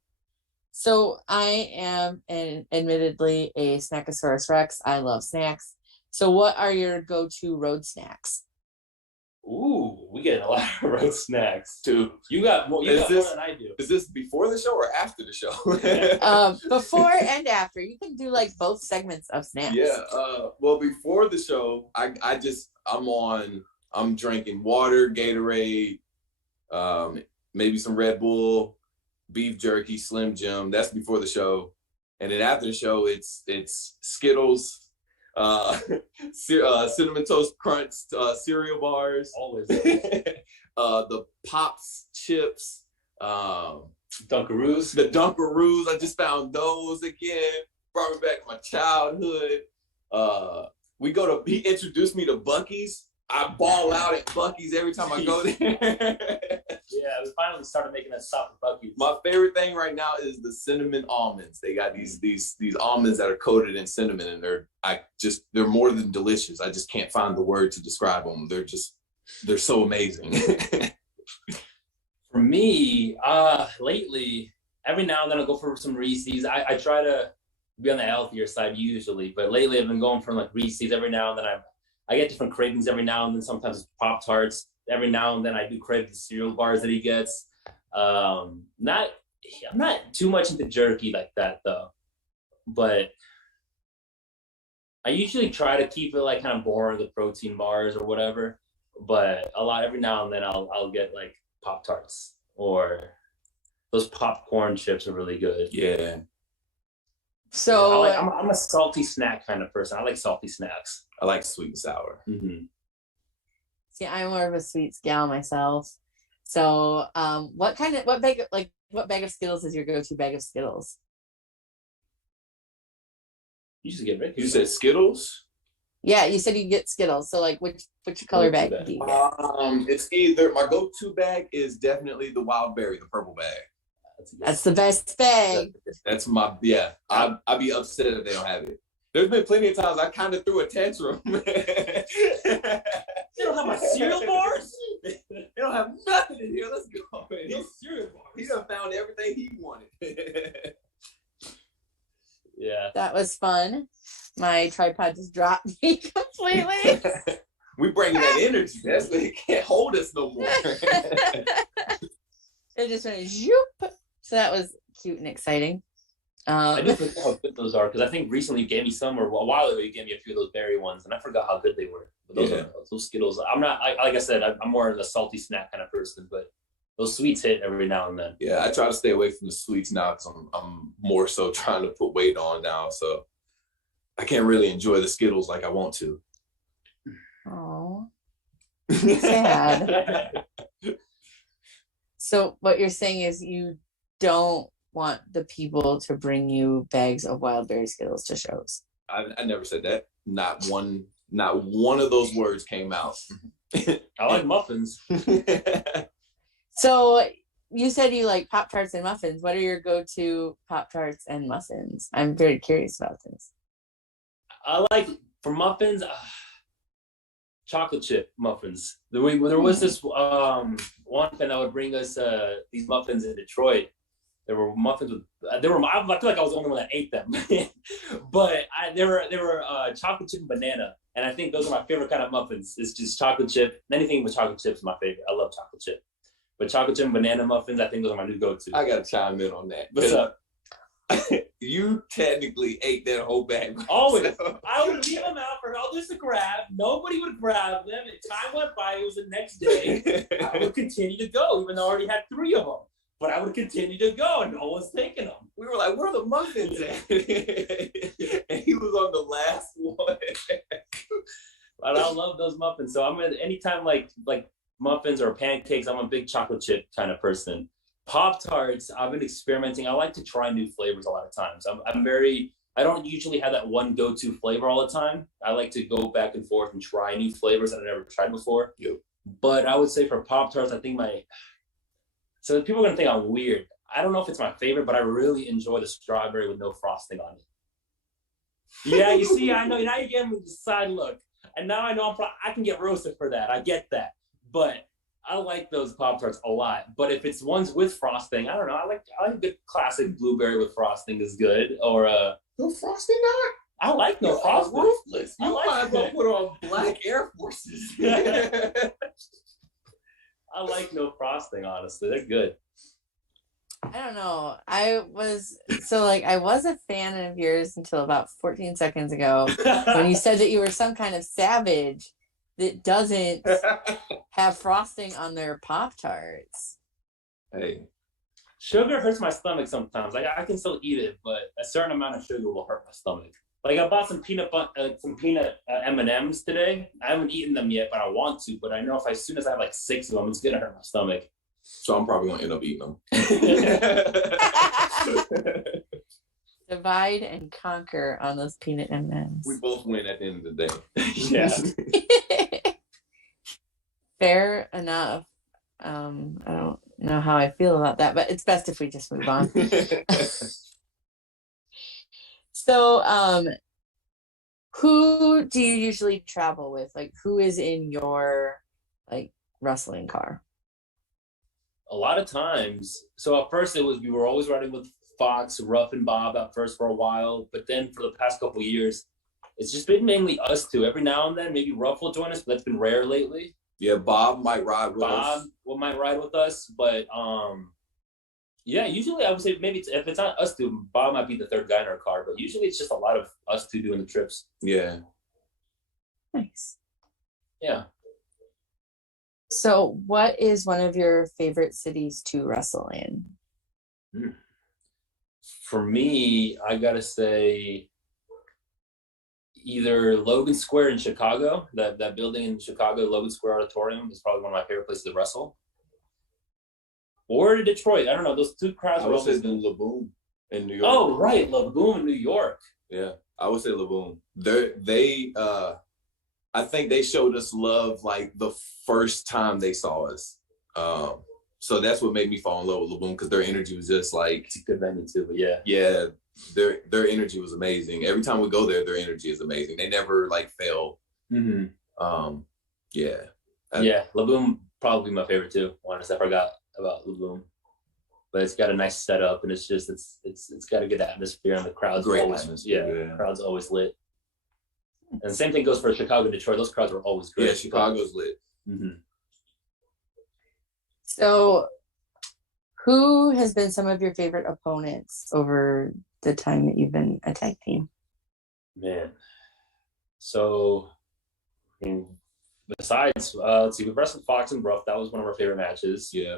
So I am admittedly a Snackosaurus Rex. I love snacks. So what are your go-to road snacks? Ooh, we get a lot of road snacks too. You got more than I do. Is this before the show or after the show? Before and after. You can do both segments of snacks. Yeah. Well, before the show, I'm drinking water, Gatorade, maybe some Red Bull, beef jerky, Slim Jim. That's before the show. And then after the show, it's Skittles, Cinnamon Toast Crunch cereal bars. Always. The Pops chips. Dunkaroos. The Dunkaroos. I just found those again. Brought me back to my childhood. He introduced me to Buc-ee's. I ball out at Buc-ee's every time I go there. Yeah, we finally started making that stop at Buc-ee's. My favorite thing right now is the cinnamon almonds. They got these almonds that are coated in cinnamon, and they're more than delicious. I just can't find the word to describe them. They're so amazing. For me, lately, every now and then I'll go for some Reese's. I try to be on the healthier side usually, but lately I've been going for like Reese's every now and then. I get different cravings every now and then. Sometimes it's Pop-Tarts. Every now and then I do crave the cereal bars that he gets. I'm not too much into jerky like that though, but I usually try to keep it like kind of boring, the protein bars or whatever. But every now and then I'll get like Pop-Tarts, or those popcorn chips are really good. Yeah. So I'm a salty snack kind of person. I like salty snacks. I like sweet and sour. Mm-hmm. see, I'm more of a sweets gal myself. So, what bag of Skittles is your go-to bag of Skittles? You just get regular. You said Skittles? Yeah, you said you get Skittles. So, like, which color bag do you get? It's either my go-to bag is definitely the wild berry, the purple bag. That's the best bag. That's my I'd be upset if they don't have it. There's been plenty of times I kind of threw a tantrum. They don't have my cereal bars? They don't have nothing in here. Let's go. No cereal bars. He done found everything he wanted. Yeah. That was fun. My tripod just dropped me completely. We bring that energy. It can't hold us no more. It just went zoop. So that was cute and exciting. I do forget how good those are, because I think recently you gave me some, or a while ago you gave me a few of those berry ones, and I forgot how good they were. But those Skittles, I'm not, like I said, I'm more of a salty snack kind of person, but those sweets hit every now and then. Yeah, I try to stay away from the sweets now because I'm more so trying to put weight on now, so I can't really enjoy the Skittles like I want to. Oh, sad. So what you're saying is you don't want the people to bring you bags of wild berry Skittles to shows. I never said that. Not one of those words came out. I like muffins. So you said you like Pop-Tarts and muffins. What are your go-to Pop-Tarts and muffins? I'm very curious about this. I like, for muffins, chocolate chip muffins. There was this one thing that would bring us these muffins in Detroit. There were muffins with I feel like I was the only one that ate them, but they were chocolate chip and banana, and I think those are my favorite kind of muffins. It's just chocolate chip. Anything with chocolate chips is my favorite. I love chocolate chip, but chocolate chip and banana muffins, I think those are my new go-to. I gotta chime in on that. What's up? You technically ate that whole bag. Always. I would leave them out for others to grab. Nobody would grab them. And time went by. It was the next day. I would continue to go, even though I already had 3 of them. But I would continue to go, and no one's taking them. We were like, where are the muffins at? And he was on the last one. But I love those muffins. So anytime like muffins or pancakes, I'm a big chocolate chip kind of person. Pop-Tarts, I've been experimenting. I like to try new flavors a lot of times. I don't usually have that one go-to flavor all the time. I like to go back and forth and try new flavors that I've never tried before. Yep. But I would say for Pop-Tarts, I think so people are gonna think I'm weird. I don't know if it's my favorite, but I really enjoy the strawberry with no frosting on it. Yeah, you see, I know now you're getting me the side look, and now I know I can get roasted for that. I get that, but I like those Pop-Tarts a lot. But if it's ones with frosting, I don't know. I like a good classic blueberry with frosting is good, or no frosting on. I like no frosting. Ruthless. I like might as well put on black Air Forces. I like no frosting, honestly. They're good. I don't know. I was a fan of yours until about 14 seconds ago when you said that you were some kind of savage that doesn't have frosting on their Pop-Tarts. Hey. Sugar hurts my stomach sometimes. Like I can still eat it, but a certain amount of sugar will hurt my stomach. Like I bought some peanut M&Ms today. I haven't eaten them yet, but I want to. But I know as soon as I have like 6 of them, it's gonna hurt my stomach. So I'm probably gonna end up eating them. Divide and conquer on those peanut M&Ms. We both win at the end of the day. Yeah. Fair enough. I don't know how I feel about that, but it's best if we just move on. So, who do you usually travel with? Like, who is in your like wrestling car? A lot of times. So at first we were always riding with Fox, Ruff, and Bob at first for a while, but then for the past couple of years, it's just been mainly us two. Every now and then, maybe Ruff will join us, but that's been rare lately. Yeah, Bob might ride with us. Bob might ride with us, but yeah, usually I would say maybe if it's not us two, Bob might be the third guy in our car, but usually it's just a lot of us two doing the trips. Yeah. Nice. Yeah. So, what is one of your favorite cities to wrestle in? For me, I gotta say either Logan Square in Chicago, that building in Chicago, Logan Square Auditorium, is probably one of my favorite places to wrestle. Or Detroit. I don't know. Those two crowds. I would say Laboon in New York. Oh, right, Laboon in New York. Yeah, I would say Laboon. They I think they showed us love like the first time they saw us. So that's what made me fall in love with Laboon, because their energy was just like, it's a good venue too. But yeah, their energy was amazing. Every time we go there, their energy is amazing. They never like fail. Mm-hmm. Yeah, Laboon probably my favorite too. Honestly, I forgot about Laboon, but it's got a nice setup, and it's got a good atmosphere, and the crowd's great always atmosphere. Crowd's always lit. And the same thing goes for Chicago and Detroit. Those crowds are always great. Yeah, Chicago's lit. Mm-hmm. So, who has been some of your favorite opponents over the time that you've been a tag team? Man, so besides, let's see, we wrestled Fox and Ruff. That was one of our favorite matches. Yeah.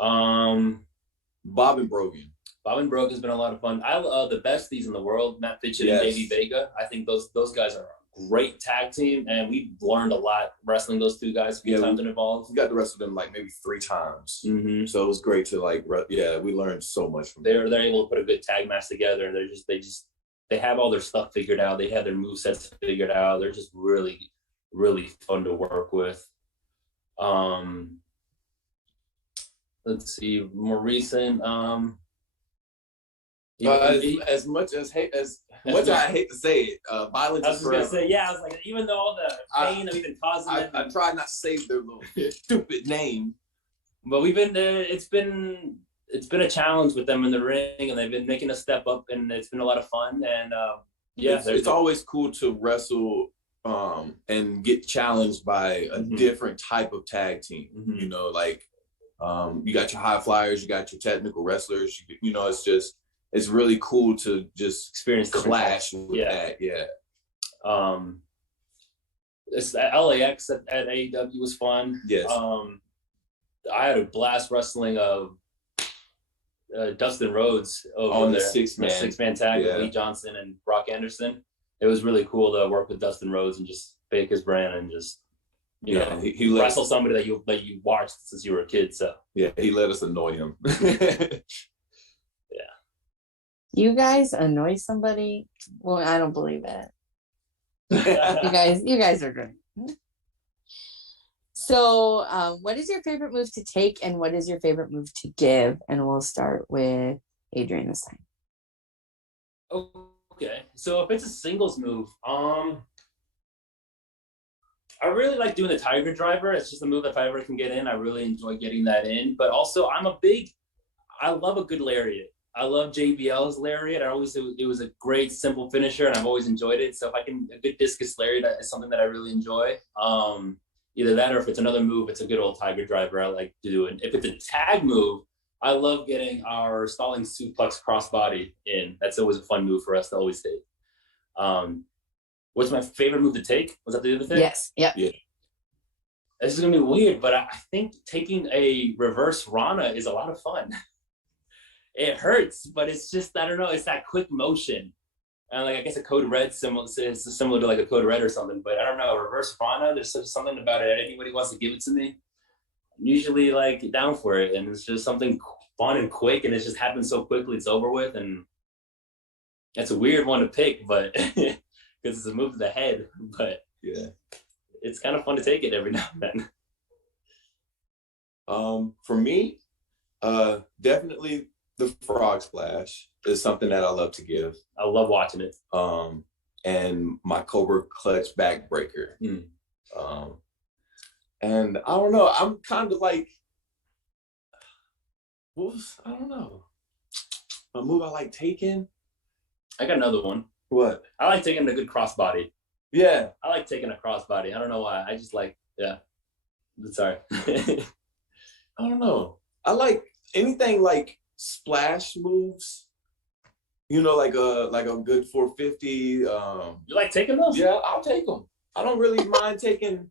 Bob and Brogan. Bob and Brogan has been a lot of fun. I love the besties in the world, Matt Fitchett and Davey Vega. I think those guys are a great tag team, and we've learned a lot wrestling those two guys. Times involved. We got to wrestle them like maybe 3 times. Mm-hmm. So it was great to like, we learned so much from them. They're able to put a good tag match together, and they have all their stuff figured out. They have their movesets figured out. They're just really, really fun to work with. Let's see, more recent. As much as I hate to say it, violence. I was just gonna say, I was like, even though all the pain that we've been causing them, I try not to say their little stupid name, but we've been. It's been a challenge with them in the ring, and they've been making us step up, and it's been a lot of fun. And it's always cool to wrestle and get challenged by a different type of tag team. Mm-hmm. You know, like you got your high flyers, you got your technical wrestlers. You know, it's really cool to just experience clash with that. Yeah. It's LAX at AEW was fun. Yes. I had a blast wrestling Dustin Rhodes on the there. 6-man tag with Lee Johnson and Brock Anderson. It was really cool to work with Dustin Rhodes and just fake his brand and just he wrestle somebody that you watched since you were a kid. So he let us annoy him. You guys annoy somebody? Well, I don't believe it. You guys are great. So, what is your favorite move to take, and what is your favorite move to give? And we'll start with Adrian this time. Okay, so if it's a singles move, I really like doing the Tiger Driver. It's just a move that if I ever can get in, I really enjoy getting that in. But also, I love a good lariat. I love JBL's lariat. It was a great, simple finisher, and I've always enjoyed it. So a good discus lariat is something that I really enjoy. Either that, or if it's another move, it's a good old Tiger Driver I like to do. And if it's a tag move, I love getting our stalling suplex crossbody in. That's always a fun move for us to always take. What's my favorite move to take? Was that the other thing? Yes. Yep. Yeah. This is gonna be weird, but I think taking a reverse Rana is a lot of fun. It hurts, but it's just, I don't know, it's that quick motion. And I guess a code red is similar to like a code red or something, but I don't know, reverse Rana, there's something about it. Anybody wants to give it to me, I'm usually like down for it. And it's just something fun and quick, and it just happens so quickly, it's over with. And it's a weird one to pick, but because it's a move to the head, but it's kind of fun to take it every now and then. For me, definitely the frog splash is something that I love to give. I love watching it. And my Cobra clutch backbreaker. And I don't know, I'm kind of like, I don't know. A move I like taking. I got another one. What? I like taking a good crossbody. Yeah. I like taking a crossbody. I don't know why. I just like, yeah. Sorry. I don't know. I like anything like splash moves. You know, like a good 450. You like taking those? Yeah, I'll take them. I don't really mind taking.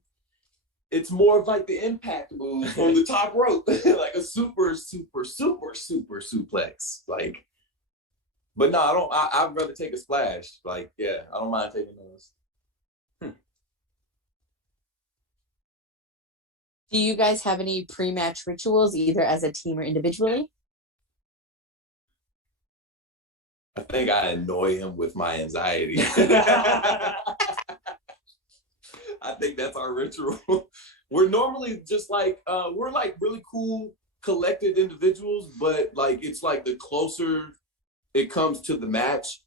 It's more of like the impact move from the top rope, like a super suplex. Like, but no, I don't. I'd rather take a splash. Like, yeah, I don't mind taking those. Do you guys have any pre-match rituals, either as a team or individually? I think I annoy him with my anxiety. I think that's our ritual. We're normally just like, we're like really cool, collected individuals, but like, it's like the closer it comes to the match,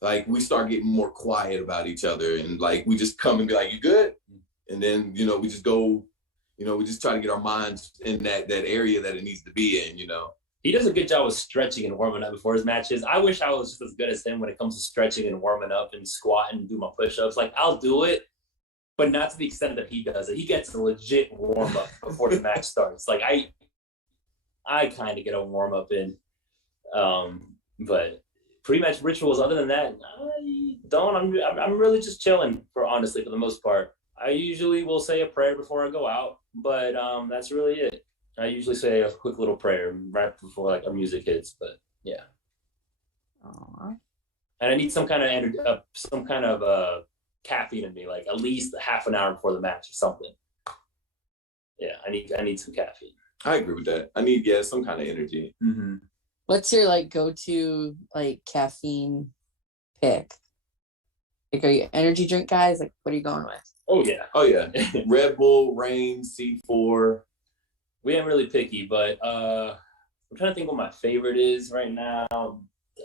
like we start getting more quiet about each other, and like, we just come and be like, you good? And then, you know, we just go, you know, we just try to get our minds in that area that it needs to be in, you know. He does a good job of stretching and warming up before his matches. I wish I was just as good as him when it comes to stretching and warming up and squatting and do my push-ups. Like, I'll do it, but not to the extent that he does it. He gets a legit warm-up before the match starts. Like, I kind of get a warm-up in. But pre-match rituals, other than that, I don't. I'm really just chilling, for the most part. I usually will say a prayer before I go out, but that's really it. I usually say a quick little prayer right before like our music hits, but yeah. Aww. And I need some kind of energy, caffeine in me, like at least half an hour before the match or something. Yeah, I need some caffeine. I agree with that. I need some kind of energy. Mm-hmm. What's your like go-to like caffeine pick? Like, are you energy drink guys? Like, what are you going with? Oh yeah. Red Bull, Reign, C4. We ain't really picky, but I'm trying to think what my favorite is right now.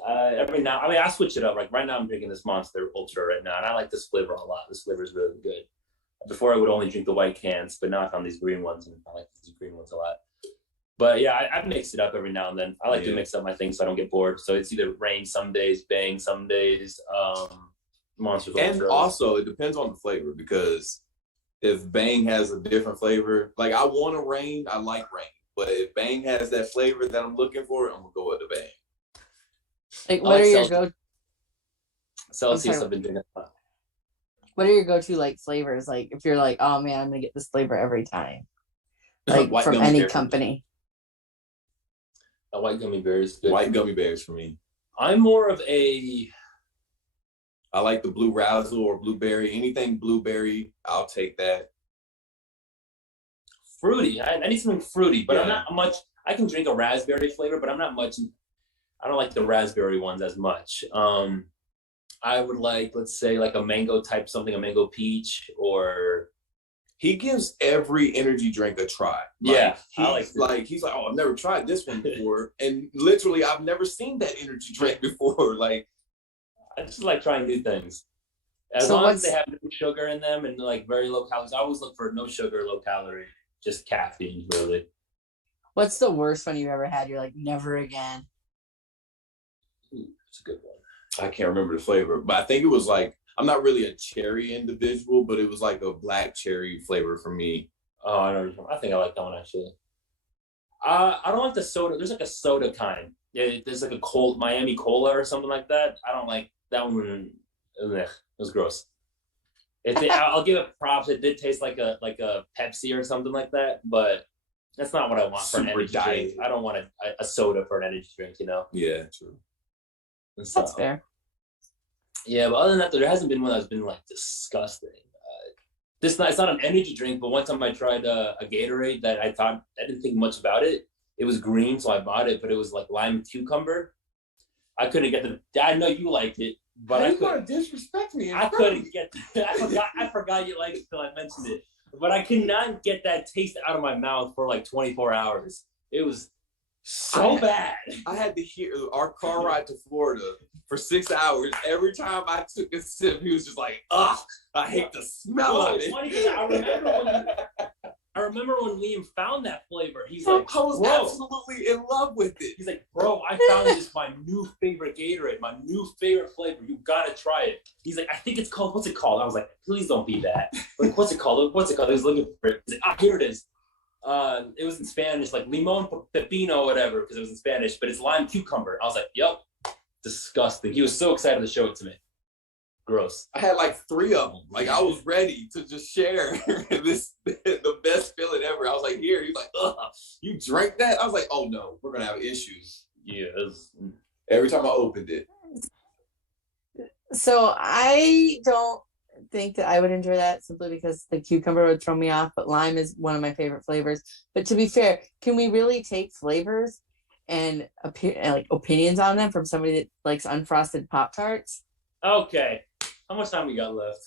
I switch it up. Like right now, I'm drinking this Monster Ultra right now, and I like this flavor a lot. This flavor is really good. Before I would only drink the white cans, but now I found these green ones, and I like these green ones a lot. But yeah, I mix it up every now and then. I like to mix up my things so I don't get bored. So it's either Reign some days, Bang some days, Monster Ultra. And also, it depends on the flavor, because if Bang has a different flavor, like I want a Reign, I like Reign. But if Bang has that flavor that I'm looking for, I'm going to go with the Bang. Like, what are your go? Celsius, I've been drinking a lot. What are your go-to like flavors? Like, if you're like, oh man, I'm gonna get this flavor every time, like from any company. A white gummy bear is good. White gummy bears for me. I'm more of a. I like the blue razzle or blueberry. Anything blueberry, I'll take that. Fruity. I need something fruity, but I'm not much. I can drink a raspberry flavor, but I'm not much. I don't like the raspberry ones as much. I would like, let's say, like a mango type something, a mango peach, or. He gives every energy drink a try. He's like, oh, I've never tried this one before, and literally, I've never seen that energy drink before. Like, I just like trying new things. As long as they have no sugar in them and like very low calories. I always look for no sugar, low calorie, just caffeine, really. What's the worst one you've ever had? You're like, never again. It's a good one. I can't remember the flavor, but I think it was like, I'm not really a cherry individual, but it was like a black cherry flavor for me. Oh, I know. I think I like that one actually. I don't like the soda. There's like a soda kind. Yeah, there's like a cold Miami Cola or something like that. I don't like that one. It was gross. I'll give it props. It did taste like a Pepsi or something like that, but that's not what I want for an energy drink. I don't want a soda for an energy drink, you know? Yeah, true. So, that's fair. Yeah, but other than that, there hasn't been one that's been like disgusting. It's not an energy drink, but one time I tried a Gatorade that I didn't think much about it. It was green, so I bought it, but it was like lime cucumber. I couldn't get I know you liked it, but I couldn't disrespect me. I couldn't get. I forgot you liked it until I mentioned it. but I could not get that taste out of my mouth for like 24 hours. It was so bad. I had to hear our car ride to Florida for 6 hours. Every time I took a sip, he was just like, ugh, I hate the smell of it. Funny, I remember when Liam found that flavor. He's like, I was absolutely in love with it. He's like, bro, I found this my new favorite Gatorade, my new favorite flavor. You gotta try it. He's like, I think it's called, what's it called? I was like, please don't be that. Like, what's it called? What's it called? He was looking for it. He's like, ah, here it is. It was in Spanish, like limon pepino, whatever, because it was in Spanish, but it's lime cucumber. I was like, yep, disgusting. He was so excited to show it to me. Gross. I had like 3 of them. Like I was ready to just share the best feeling ever. I was like, here. He's like, ugh, you drank that? I was like, oh no, we're gonna have issues. Yeah. Every time I opened it. So I don't think that I would enjoy that simply because the cucumber would throw me off, but lime is one of my favorite flavors. But to be fair, can we really take flavors and like opinions on them from somebody that likes unfrosted Pop-Tarts? Okay. How much time we got left?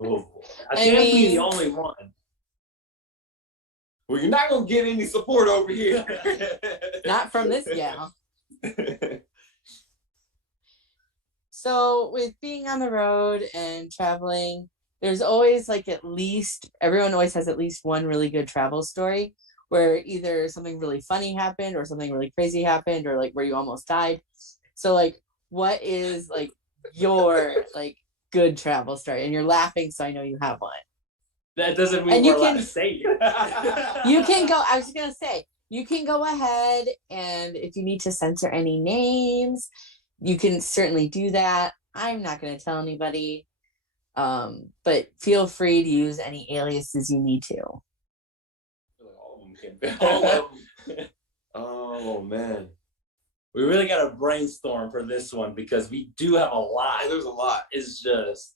Oh, I can't be the only one. Well, you're not gonna get any support over here. Not from this gal. So with being on the road and traveling, there's always like everyone always has at least one really good travel story where either something really funny happened or something really crazy happened or like where you almost died. So like, what is like your like good travel story? And you're laughing, so I know you have one. That doesn't mean we're allowed to say it. You can go. I was just gonna say you can go ahead, and if you need to censor any names, you can certainly do that. I'm not gonna tell anybody, but feel free to use any aliases you need to. All of them can. Oh man. We really got to brainstorm for this one because we do have a lot. There's a lot. It's just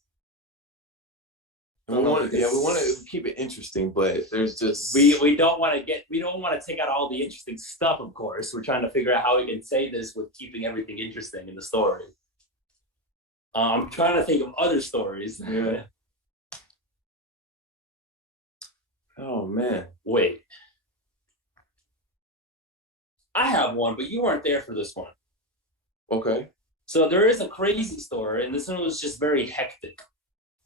we want to keep it interesting, but there's just we don't want to take out all the interesting stuff. Of course, we're trying to figure out how we can say this with keeping everything interesting in the story. I'm trying to think of other stories. Yeah. Oh man, wait. I have one, but you weren't there for this one. Okay. So there is a crazy story, and this one was just very hectic.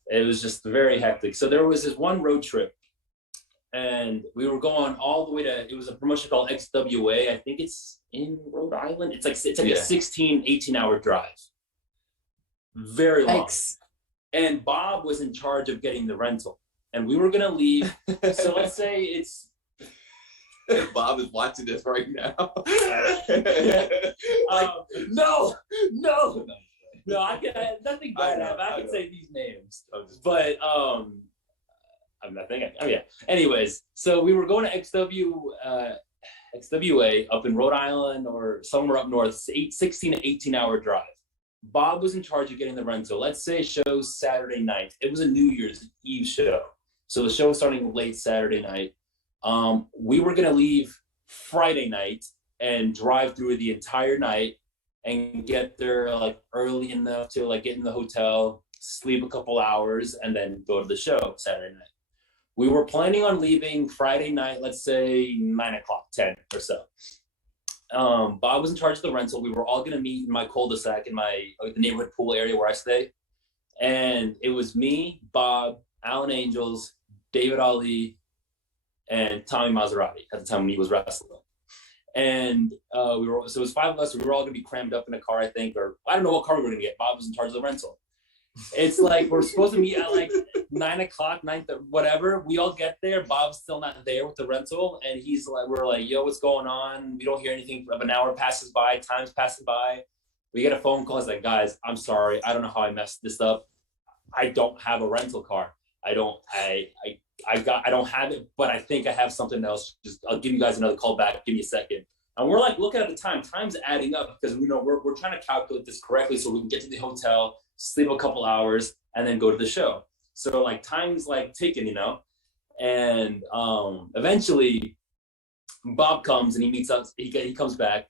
It was just very hectic. So there was this one road trip, and we were going all the way to, it was a promotion called XWA. I think it's in Rhode Island. It's like a 16, 18-hour drive. Very long. And Bob was in charge of getting the rental. And we were going to leave. So let's say it's, Bob is watching this right now. No, I can nothing bad happen. I can say these names, but I'm not thinking. Oh yeah. Anyways, so we were going to XWA up in Rhode Island or somewhere up north. 16 to 18-hour drive. Bob was in charge of getting the rental. Let's say show's Saturday night. It was a New Year's Eve show, so the show was starting late Saturday night. We were gonna leave Friday night and drive through the entire night and get there like early enough to like get in the hotel, sleep a couple hours, and then go to the show Saturday night. We were planning on leaving Friday night, let's say 9 o'clock, 10 or so. Bob was in charge of the rental. We were all gonna meet in my cul-de-sac in the neighborhood pool area where I stay. And it was me, Bob, Alan Angels, David Ali, and Tommy Maserati at the time when he was wrestling. And so it was 5 of us. We were all gonna be crammed up in a car, I think, or I don't know what car we were gonna get. Bob was in charge of the rental. It's like we're supposed to meet at like 9 o'clock, whatever. We all get there. Bob's still not there with the rental, and he's like, we're like, yo, what's going on? We don't hear anything. An hour passes by, time's passing by. We get a phone call. It's like, guys, I'm sorry. I don't know how I messed this up. I don't have a rental car. I don't have it, but I think I have something else. I'll give you guys another call back. Give me a second. And we're like looking at the time. Time's adding up because we're trying to calculate this correctly so we can get to the hotel, sleep a couple hours, and then go to the show. So like time's like ticking, and eventually Bob comes and he meets us. He comes back.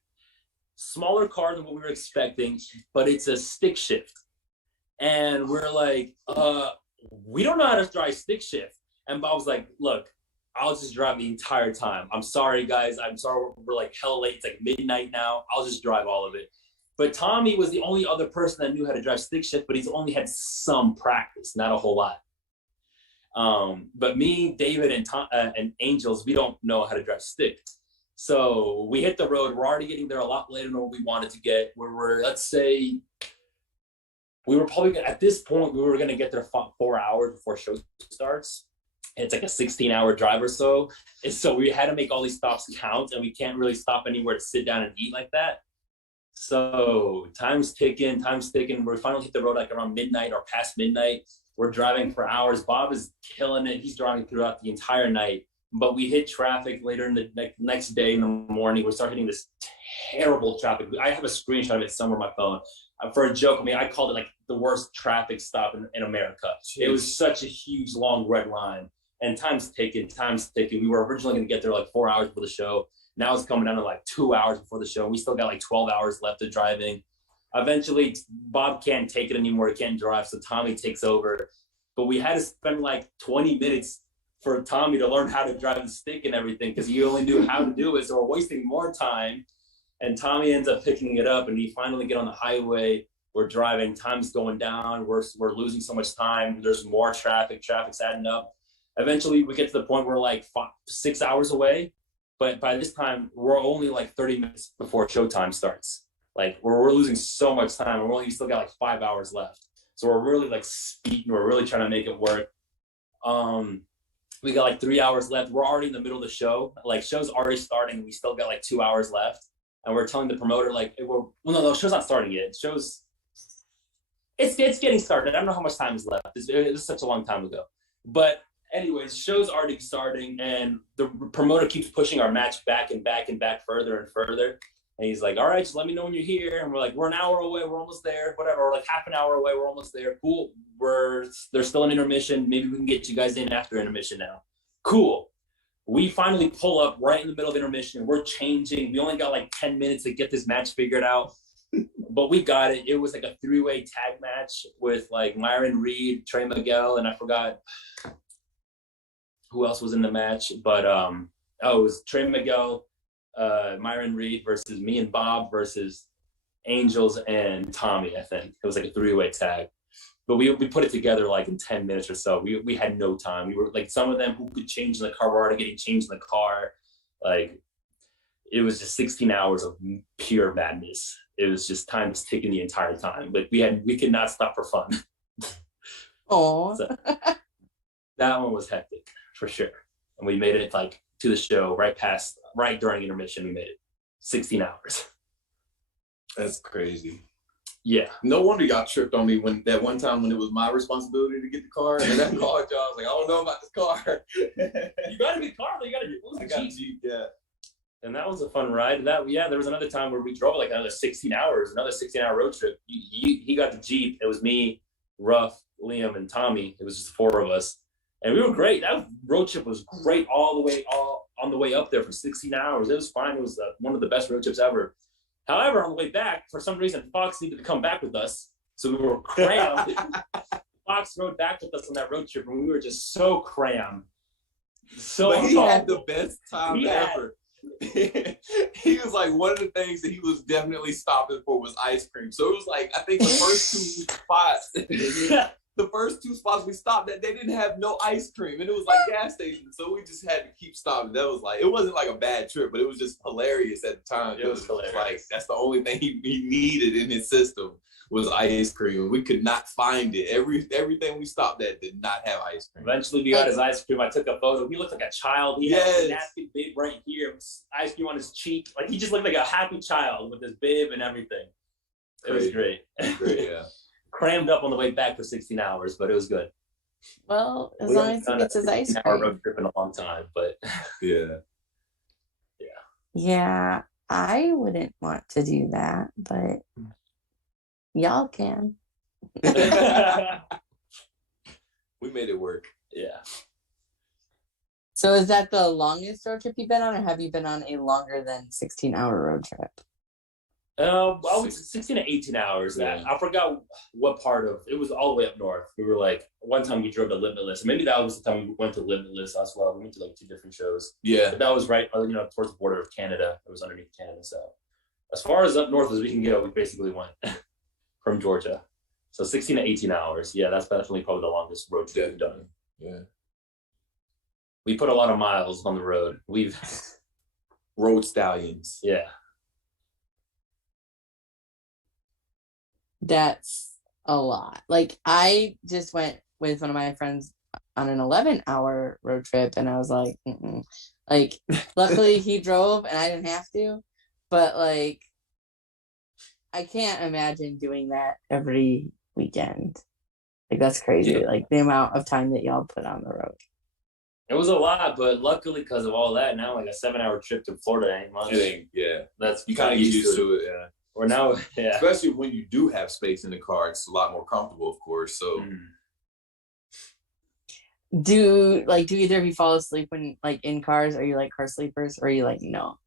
Smaller car than what we were expecting, but it's a stick shift. And we're like, we don't know how to drive stick shift. And Bob was like, look, I'll just drive the entire time. I'm sorry, guys. I'm sorry. We're like hella late. It's like midnight now. I'll just drive all of it. But Tommy was the only other person that knew how to drive stick shift, but he's only had some practice, not a whole lot. But me, David, and Angels, we don't know how to drive stick. So we hit the road. We're already getting there a lot later than what we wanted to get. Let's say, we were probably, at this point, we were going to get there 4 hours before show starts. It's like a 16-hour drive or so. And so we had to make all these stops count, and we can't really stop anywhere to sit down and eat like that. So time's ticking. We finally hit the road like around midnight or past midnight. We're driving for hours. Bob is killing it. He's driving throughout the entire night. But we hit traffic later in the next day in the morning. We start hitting this terrible traffic. I have a screenshot of it somewhere on my phone. For a joke, I mean, I called it like the worst traffic stop in America. Jeez. It was such a huge, long red line. And time's ticking. We were originally going to get there like 4 hours before the show. Now it's coming down to like 2 hours before the show. We still got like 12 hours left of driving. Eventually, Bob can't take it anymore. He can't drive, so Tommy takes over. But we had to spend like 20 minutes for Tommy to learn how to drive the stick and everything, because he only knew how to do it. So we're wasting more time. And Tommy ends up picking it up, and we finally get on the highway. We're driving. Time's going down. We're losing so much time. There's more traffic. Traffic's adding up. Eventually, we get to the point where we're like 6 hours away. But by this time, we're only like 30 minutes before showtime starts. Like we're losing so much time. We still got like 5 hours left. So we're really like speeding. We're really trying to make it work. We got like 3 hours left. We're already in the middle of the show. Like show's already starting. We still got like 2 hours left. And we're telling the promoter like, no, show's not starting yet. It's getting started. I don't know how much time is left. It was such a long time ago. But anyways, show's already starting, and the promoter keeps pushing our match back and back and back further and further. And he's like, all right, just let me know when you're here. And we're like, we're an hour away. We're almost there. Whatever. We're like half an hour away. We're almost there. Cool. There's still an intermission. Maybe we can get you guys in after intermission now. Cool. We finally pull up right in the middle of intermission. We're changing. We only got like 10 minutes to get this match figured out. But we got it. It was like a 3-way tag match with like Myron Reed, Trey Miguel, and I forgot who else was in the match. But it was Trey Miguel, Myron Reed versus me and Bob versus Angels and Tommy, I think. It was like a 3-way tag. But we put it together like in 10 minutes or so. We had no time. We were like, some of them who could change in the car were already getting changed in the car. Like, it was just 16 hours of pure madness. It was just time was ticking the entire time. Like we could not stop for fun. Oh, so, that one was hectic for sure. And we made it like to the show right during intermission. We made it 16 hours. That's crazy. Yeah. No wonder y'all tripped on me when that one time when it was my responsibility to get the car. And that car, y'all was like, I don't know about this car. You got to get the car. You got to get a Jeep. Yeah. And that was a fun ride. There was another time where we drove like another 16 hour road trip. He got the Jeep. It was me, Ruff, Liam, and Tommy. It was just 4 of us. And we were great. That road trip was great all on the way up there for 16 hours. It was fine. It was one of the best road trips ever. However, on the way back, for some reason, Fox needed to come back with us. So we were crammed. Fox rode back with us on that road trip, and we were just so crammed. But he had the best time ever. He was like, one of the things that he was definitely stopping for was ice cream. So it was like, I think the first 2 spots we stopped at, they didn't have no ice cream, and it was like gas stations. So we just had to keep stopping. That was like, it wasn't like a bad trip, but it was just hilarious at the time. It was hilarious. Like, that's the only thing he needed in his system was ice cream. We could not find it. Everything we stopped at did not have ice cream. Eventually we got his ice cream. I took a photo. He looked like a child. He had a nasty bib right here, ice cream on his cheek. Like, he just looked like a happy child with his bib and everything. It was great. Great, yeah. Crammed up on the way back for 16 hours, but it was good. Well, as long as he gets his ice cream. Road trip in a long time, but yeah, I wouldn't want to do that, but y'all can. We made it work. Yeah. So is that the longest road trip you've been on, or have you been on a longer than 16-hour road trip? I was 16 to 18 hours. Yeah. I forgot what part of it was. All the way up north. We were like, one time we drove to Limitless. Maybe that was the time we went to Limitless as well. We went to like 2 different shows. Yeah, but that was right, towards the border of Canada. It was underneath Canada. So as far as up north as we can go, we basically went from Georgia. So 16 to 18 hours. Yeah, that's definitely probably the longest road trip we've done. Yeah, we put a lot of miles on the road. We've road stallions. Yeah. That's a lot. Like, I just went with one of my friends on an 11-hour road trip, and I was like, mm-mm. Like, luckily he drove and I didn't have to, but like, I can't imagine doing that every weekend. Like, that's crazy. Yeah. Like, the amount of time that y'all put on the road. It was a lot, but luckily because of all that, now like a 7-hour trip to Florida ain't much. It ain't, yeah. That's You kind of get used to it, yeah. Or now, yeah. Especially when you do have space in the car, it's a lot more comfortable, of course. So, Do either of you fall asleep when like in cars? Are you like car sleepers, or are you like no?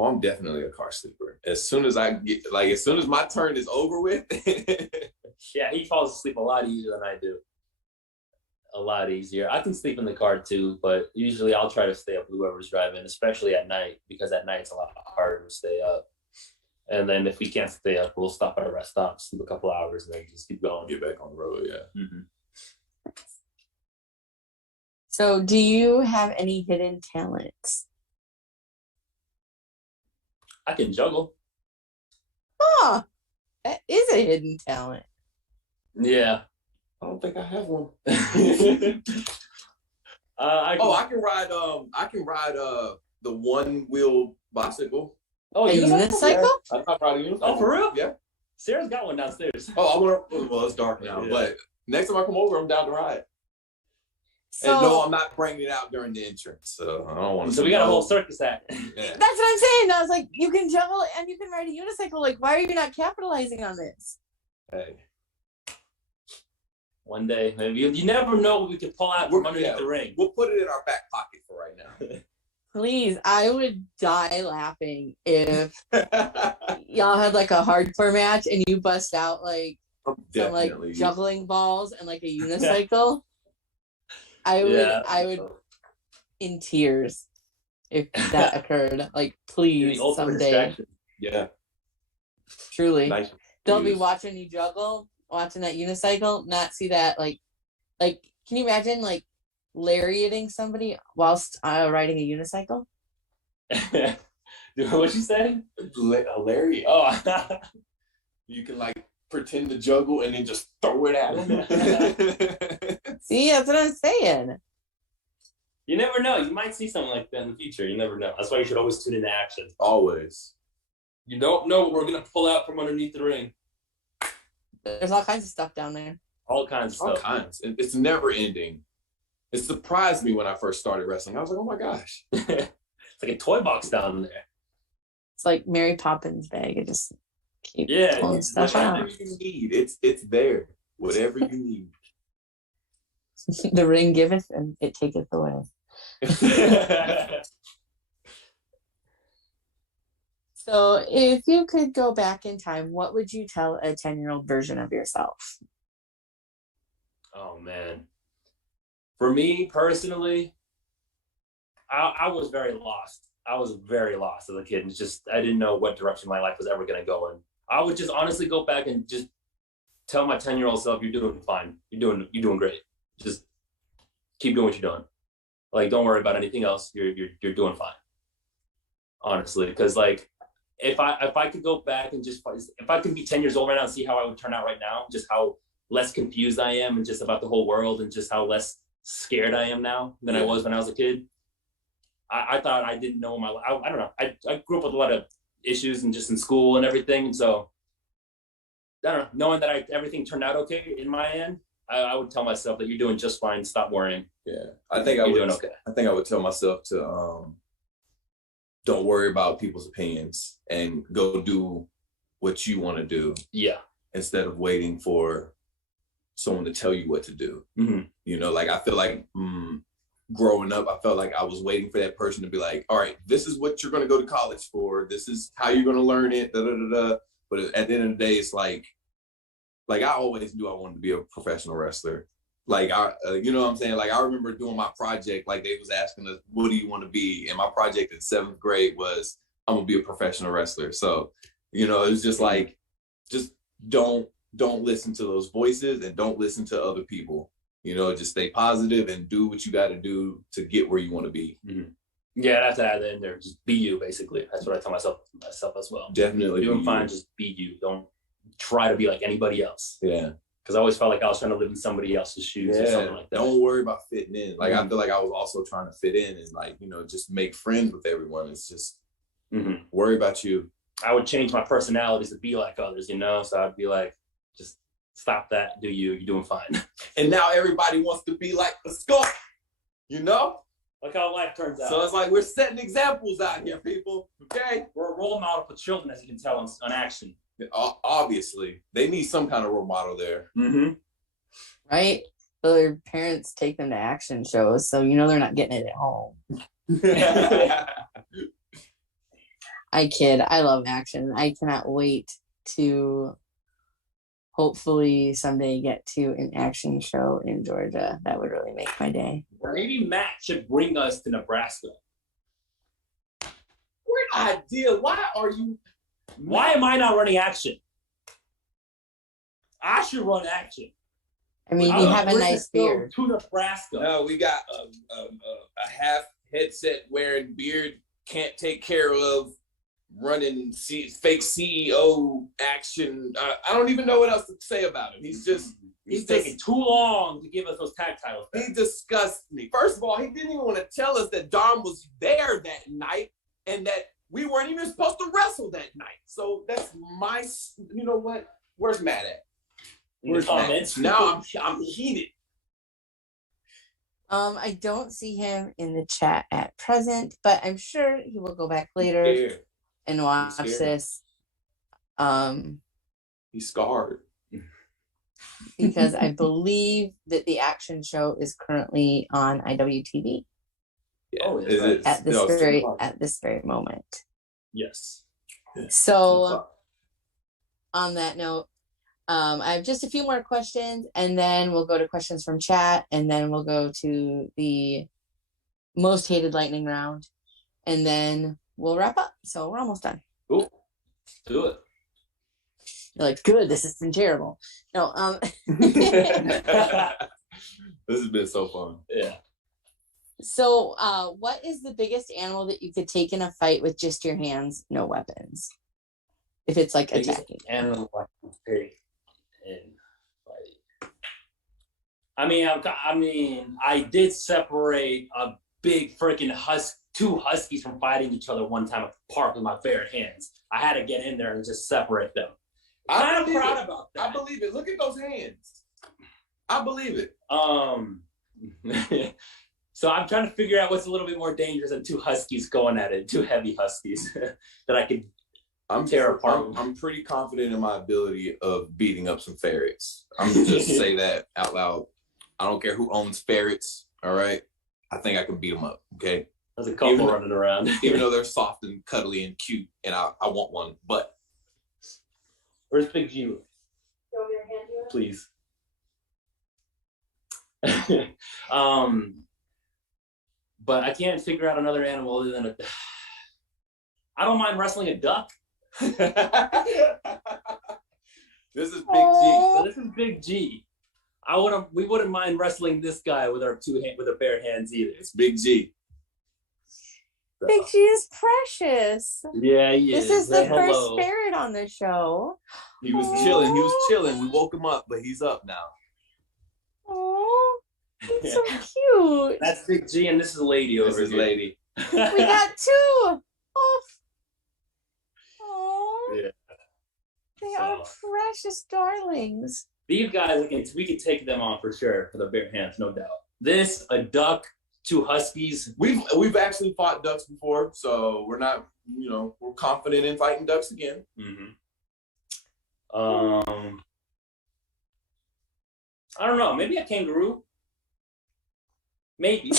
oh, I'm definitely a car sleeper. As soon as my turn is over with, Yeah, he falls asleep a lot easier than I do. A lot easier. I can sleep in the car too, but usually I'll try to stay up with whoever's driving, especially at night, because at night it's a lot harder to stay up. And then if we can't stay up, we'll stop at a rest stop, sleep a couple hours, and then just keep going. get back on the road, yeah. Mm-hmm. So, do you have any hidden talents? I can juggle. Oh, that is a hidden talent. Yeah. I don't think I have one. I can ride the one-wheel bicycle. Oh, A unicycle? I can ride a unicycle. Oh, for real? Yeah. Sarah's got one downstairs. Well, it's dark now, Yeah. but next time I come over, I'm down to ride. So, And no, I'm not bringing it out during the entrance, so I don't want to. So we got a whole circus act. Yeah. that's what I'm saying. I was like, you can juggle and you can ride a unicycle. Like, why are you not capitalizing on this? Hey. One day, maybe you never know what we could pull out from underneath the ring. We'll put it in our back pocket for right now. Please, I would die laughing if y'all had like a hardcore match and you bust out like some like juggling balls and like a unicycle. I would in tears if that occurred. Like, please, someday. Yeah. Truly. Nice. They'll be watching you juggle, watching that unicycle, not see that like can you imagine like lariating somebody whilst riding a unicycle? What'd you say? Hilarious. Oh, you can like pretend to juggle and then just throw it at them. See, that's what I'm saying. You never know. You might see something like that in the future. You never know. That's why you should always tune into action. Always. You don't know what we're gonna pull out from underneath the ring. There's all kinds of stuff down there. All kinds of All stuff. kinds. It's never ending. It surprised me when I first started wrestling. I was like, oh my gosh. It's like a toy box down there. It's like Mary Poppins bag. It just keeps Yeah, pulling stuff out. Whatever you need, it's there. Whatever you need. The ring giveth and it taketh away. So if you could go back in time, what would you tell a 10-year-old version of yourself? Oh man. For me personally, I was very lost. I was very lost as a kid, and just I didn't know what direction my life was ever gonna go in. I would just honestly go back and just tell my 10-year-old self, "You're doing fine. You're doing great. Just keep doing what you're doing. Like, don't worry about anything else. You're doing fine." Honestly, because like if I could go back and just if I could be 10 years old right now and see how I would turn out right now, just how less confused I am and just about the whole world and just how less scared I am now than I was when I was a kid. I thought I didn't know my life. I don't know. I grew up with a lot of issues and just in school and everything. And so I don't know, knowing that everything turned out okay in my end, I would tell myself that you're doing just fine. Stop worrying. Yeah. I think you're doing okay. I think I would tell myself to don't worry about people's opinions and go do what you want to do. Yeah. Instead of waiting for someone to tell you what to do. Mm-hmm. You know, like I feel like growing up, I felt like I was waiting for that person to be like, all right, this is what you're going to go to college for. This is how you're going to learn it. Da, da, da, da. But at the end of the day, it's like I always knew I wanted to be a professional wrestler. Like, you know what I'm saying? Like, I remember doing my project, like they was asking us, what do you want to be? And my project in 7th grade was, I'm going to be a professional wrestler. So, you know, it was just like, just don't listen to those voices and don't listen to other people. You know, just stay positive and do what you got to do to get where you want to be. Mm-hmm. Yeah, that's add in there. Just be you, basically. That's what I tell myself as well. Definitely. Doing fine, just be you. Don't try to be like anybody else. Yeah. Because I always felt like I was trying to live in somebody else's shoes or something like that. Don't worry about fitting in. Like, I feel like I was also trying to fit in and, like, you know, just make friends with everyone. It's just worry about you. I would change my personalities to be like others, you know? So I'd be like, just stop that. Do you. You're doing fine. And now everybody wants to be like the Skulk, you know? Look how life turns out. So it's like we're setting examples out here, people, okay? We're a role model for children, as you can tell on Action. Obviously, they need some kind of role model there. Right? So their parents take them to action shows, so you know they're not getting it at home. I kid. I love action. I cannot wait to hopefully someday get to an action show in Georgia. That would really make my day. Maybe Matt should bring us to Nebraska. Great idea. Why am I not running Action? I should run Action. I mean, you have a nice beard. To Nebraska. No, we got a half headset wearing beard, can't take care of, running fake CEO Action. I don't even know what else to say about him. He's taking too long to give us those tag titles back. He disgusts me. First of all, he didn't even want to tell us that Dom was there that night and that we weren't even supposed to wrestle that night. So that's my, you know what? Where's Matt at? Where's Matt? Now I'm heated. I don't see him in the chat at present, but I'm sure he will go back later and watch this. He's scarred. Because I believe that the action show is currently on IWTV. Yeah. Oh, at this very moment. Yes. So on that note, I have just a few more questions, and then we'll go to questions from chat, and then we'll go to the most hated lightning round, and then we'll wrap up. So we're almost done. Cool. Let's do it. You're like, good, this has been terrible. No, This has been so fun. Yeah. So what is the biggest animal that you could take in a fight with just your hands, no weapons? If it's like attacking. Animal I can take in fight. I mean, I did separate a big freaking two huskies from fighting each other one time at the park with my bare hands. I had to get in there and just separate them. I'm kind of proud about that. I believe it. Look at those hands. I believe it. So I'm trying to figure out what's a little bit more dangerous than two huskies going at it, two heavy huskies that I could tear apart. I'm pretty confident in my ability of beating up some ferrets. I'm gonna just say that out loud. I don't care who owns ferrets. All right, I think I can beat them up. Okay. There's a couple running around. Even though they're soft and cuddly and cute, and I want one, but. Where's Big G? Please. But I can't figure out another animal other than I don't mind wrestling a duck. This is Big G. So this is Big G. We wouldn't mind wrestling this guy with our bare hands either. It's Big G. So. Big G is precious. Yeah, he is. This is the first ferret on the show. He was chilling. He was chilling. We woke him up, but he's up now. Oh, he's so cute. That's Big G, and this is Lady over here. This is Lady. We got two. Oh, yeah. They are precious darlings. These guys, we could take them on for sure for the bare hands, no doubt. This, a duck, two huskies. We've actually fought ducks before, so we're not, we're confident in fighting ducks again. Mm-hmm. I don't know. Maybe a kangaroo. Maybe.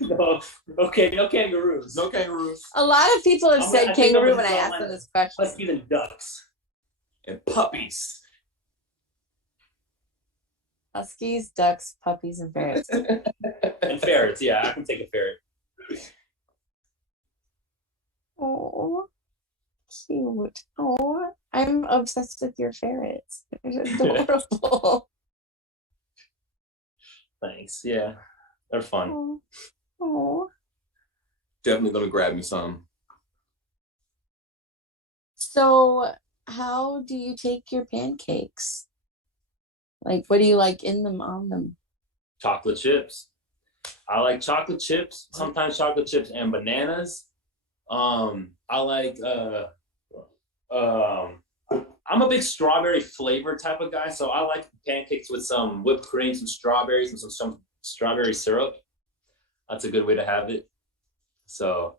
No. Okay, no kangaroos. No kangaroos. A lot of people have said kangaroo when I asked them this question. Huskies and ducks. And puppies. Huskies, ducks, puppies, and ferrets. And ferrets, yeah, I can take a ferret. Oh, cute. Oh, I'm obsessed with your ferrets. They're adorable. Thanks, yeah. They're fun. Oh. Oh. Definitely gonna grab me some. So, how do you take your pancakes? Like, what do you like in them, on them? Chocolate chips. I like chocolate chips, sometimes chocolate chips and bananas. I like I'm a big strawberry flavor type of guy, so I like pancakes with some whipped cream, some strawberries, and some strawberry syrup. That's a good way to have it. So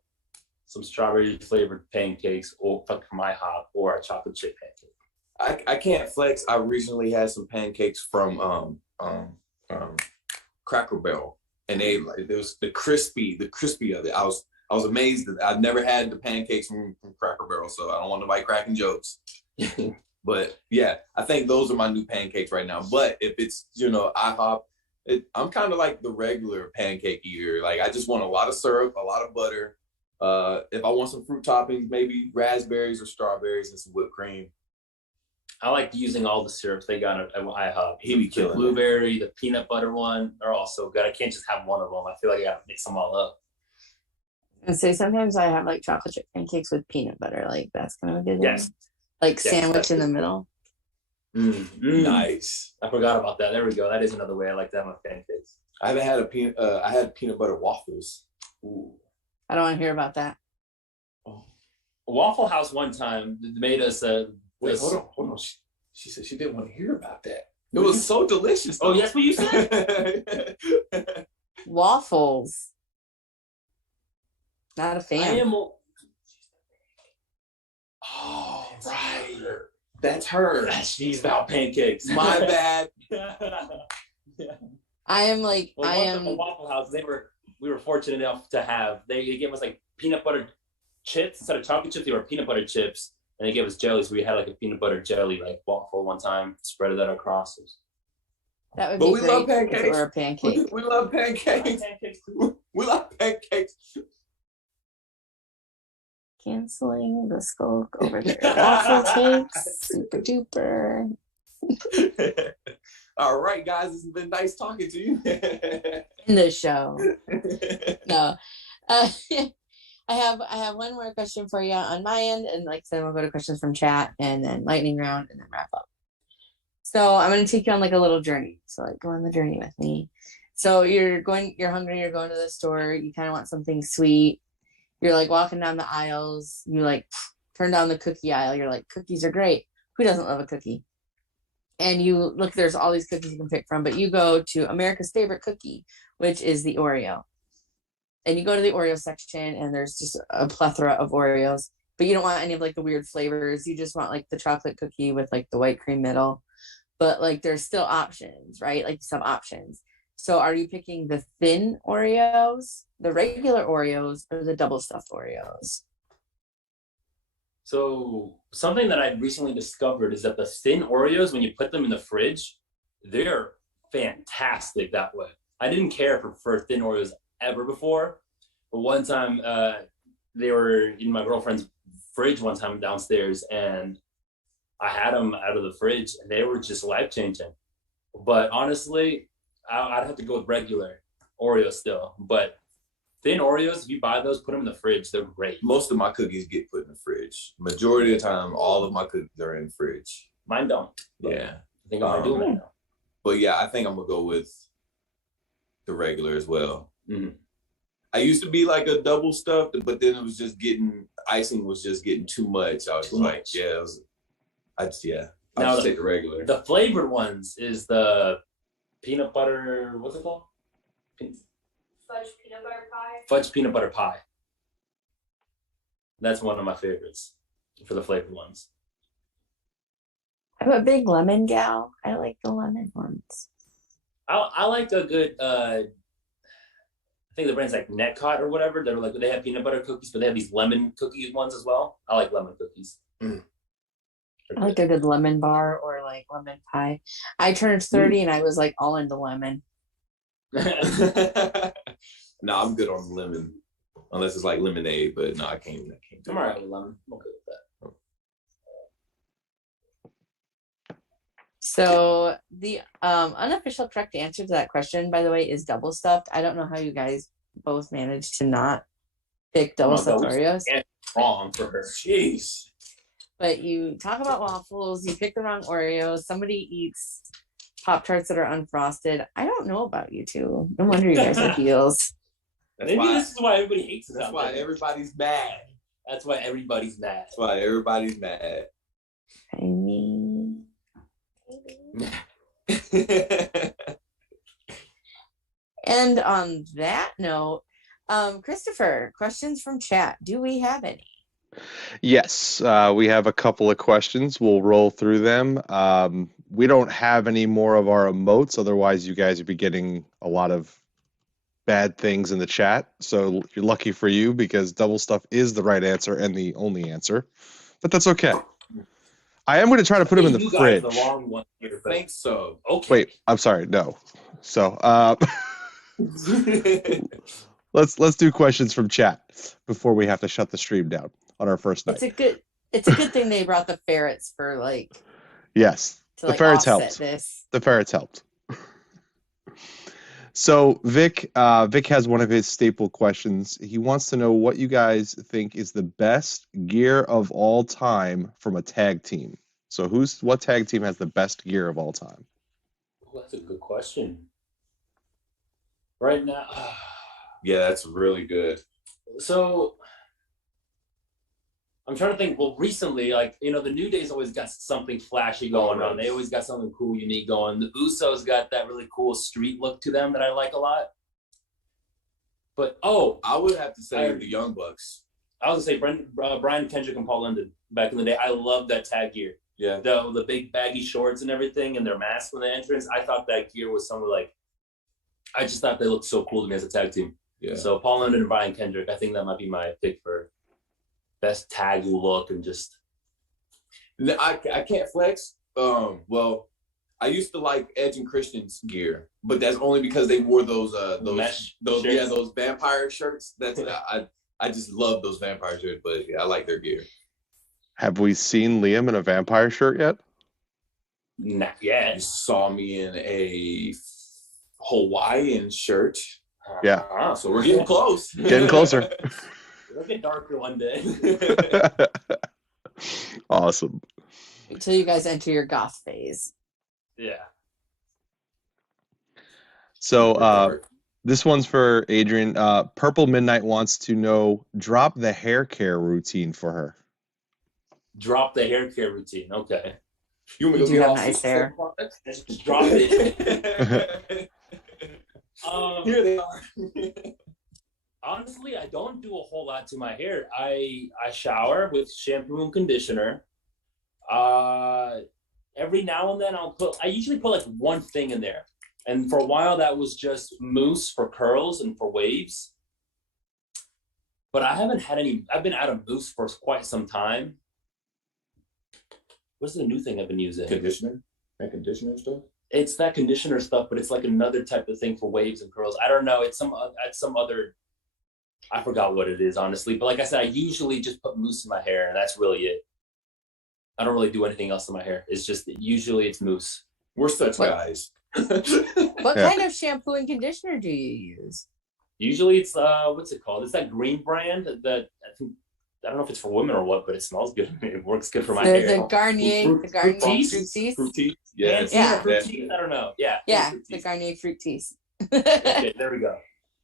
some strawberry flavored pancakes or from IHOP or a chocolate chip pancake. I can't flex. I recently had some pancakes from Cracker Barrel, and there was the crispy of it. I was amazed that I've never had the pancakes from Cracker Barrel, so I don't want nobody cracking jokes. But yeah, I think those are my new pancakes right now. But if it's IHOP, I'm kind of like the regular pancake eater. Like I just want a lot of syrup, a lot of butter. If I want some fruit toppings, maybe raspberries or strawberries and some whipped cream. I like using all the syrups they got at IHOP. He be killing the blueberry, the peanut butter one, they're all so good. I can't just have one of them. I feel like I gotta mix them all up. And so sometimes I have like chocolate chip pancakes with peanut butter. Like that's kind of a good one. Yes. Like sandwich in the middle. Nice. I forgot about that. There we go. That is another way I like to have my pancakes. I haven't had I had peanut butter waffles. Ooh. I don't want to hear about that. Oh. Waffle House one time made us Wait, hold on. She said she didn't want to hear about that. It was so delicious. Oh, yes, what you said? Waffles. Not a fan. Oh, right. That's her. She's Val Pancakes. My bad. I am like, well, I am. The Waffle House, we were fortunate enough to have, they gave us like peanut butter chips. Instead of chocolate chips, they were peanut butter chips. And they gave us jelly, so we had like a peanut butter jelly like waffle one time, spread that across. That would be great. Love pancakes. If it were a pancake. We love pancakes. We love pancakes. Canceling the Skulk over there. Waffle cakes, super duper. All right, guys, it's been nice talking to you. In the show. No. I have one more question for you on my end, and like I said, we'll go to questions from chat and then lightning round and then wrap up. So I'm going to take you on like a little journey. So like go on the journey with me. So you're hungry, you're going to the store, you kind of want something sweet. You're like walking down the aisles, you like turn down the cookie aisle. You're like, cookies are great. Who doesn't love a cookie? And you look, there's all these cookies you can pick from, but you go to America's favorite cookie, which is the Oreo. And you go to the Oreo section and there's just a plethora of Oreos, but you don't want any of like the weird flavors. You just want like the chocolate cookie with like the white cream middle, but like there's still options, right? Like some options. So are you picking the thin Oreos, the regular Oreos, or the double stuffed Oreos? So something that I recently discovered is that the thin Oreos, when you put them in the fridge, they're fantastic that way. I didn't care for thin Oreos ever before, but one time they were in my girlfriend's fridge one time downstairs, and I had them out of the fridge, and they were just life-changing. But honestly, I'd have to go with regular Oreos still. But thin Oreos, if you buy those, put them in the fridge, they're great. Most of my cookies get put in the fridge. Majority of the time, all of my cookies are in the fridge. Mine don't. Yeah. I think I'm doing it now. But yeah, I think I'm going to go with the regular as well. Mm-hmm. I used to be like a double stuffed, but then it was just icing was just getting too much. I was I'll just take the regular. The flavored ones is the peanut butter, what's it called? Fudge peanut butter pie. Fudge peanut butter pie. That's one of my favorites for the flavored ones. I'm a big lemon gal. I like the lemon ones. I like a good. I think the brand's like Netcot or whatever. They're like they have peanut butter cookies, but they have these lemon cookie ones as well. I like lemon cookies. I like a good lemon bar or like lemon pie. I turned 30 and I was like all into lemon. No, I'm good on lemon, unless it's like lemonade. But no, I can't. I'm alright with lemon. I'm okay with that. So the unofficial correct answer to that question, by the way, is double stuffed. I don't know how you guys both managed to not pick double stuffed Oreos. Wrong for her. Jeez. But you talk about waffles, you pick the wrong Oreos. Somebody eats Pop-Tarts that are unfrosted. I don't know about you two. No wonder you guys are heels. Maybe this is why everybody hates us. That's why everybody's mad. That's why everybody's mad. That's why everybody's mad. I mean, and on that note, Christopher, questions from chat. Do we have any? Yes, we have a couple of questions. We'll roll through them. We don't have any more of our emotes, otherwise you guys would be getting a lot of bad things in the chat. So you're lucky for you because double stuff is the right answer and the only answer. But that's okay. I am going to try to put them in the fridge. The wrong one here, I think so. Okay. Wait, I'm sorry. No. So let's do questions from chat before we have to shut the stream down on our first night. It's a good thing they brought the ferrets for like. Yes, the ferrets helped. The ferrets helped. So Vic has one of his staple questions. He wants to know what you guys think is the best gear of all time from a tag team. So what tag team has the best gear of all time? Well, that's a good question. Right now, yeah, that's really good. So I'm trying to think. Well, recently, like, the New Day's always got something flashy going on. They always got something cool, unique going. The Usos got that really cool street look to them that I like a lot. But I would have to say the Young Bucks. I was gonna say Brian Kendrick and Paul London back in the day. I loved that tag gear. Yeah. The big baggy shorts and everything, and their masks when they entrance. I thought that gear was somewhere like. I just thought they looked so cool to me as a tag team. Yeah. So Paul London and Brian Kendrick, I think that might be my pick for best tag look and just. I can't flex. Well, I used to like Edge and Christian's gear, but that's only because they wore those vampire shirts. That's I just love those vampire shirts, but yeah, I like their gear. Have we seen Liam in a vampire shirt yet? Not yet. You saw me in a Hawaiian shirt. Yeah. So we're getting close. Getting closer. It'll get darker one day. Awesome. Until you guys enter your goth phase. Yeah. So this one's for Adrian. Purple Midnight wants to know, drop the hair care routine for her. Drop the hair care routine. Okay. You do have nice hair. Just drop it. Here they are. Honestly, I don't do a whole lot to my hair. I shower with shampoo and conditioner. Every now and then I usually put like one thing in there. And for a while that was just mousse for curls and for waves. But I haven't had I've been out of mousse for quite some time. What's the new thing I've been using? Conditioner? That conditioner stuff? It's that conditioner stuff, but it's like another type of thing for waves and curls. I don't know. It's some other, I forgot what it is, honestly. But like I said, I usually just put mousse in my hair, and that's really it. I don't really do anything else in my hair. It's just, usually it's mousse. We're such guys. What kind of shampoo and conditioner do you use? Usually it's, what's it called? It's that green brand that I don't know if it's for women or what, but it smells good. It works good for my hair. The Garnier Fructis. Fructis? Yes. Yeah. Fructis? I don't know. Yeah. Yeah, the Garnier Fructis. Okay, there we go.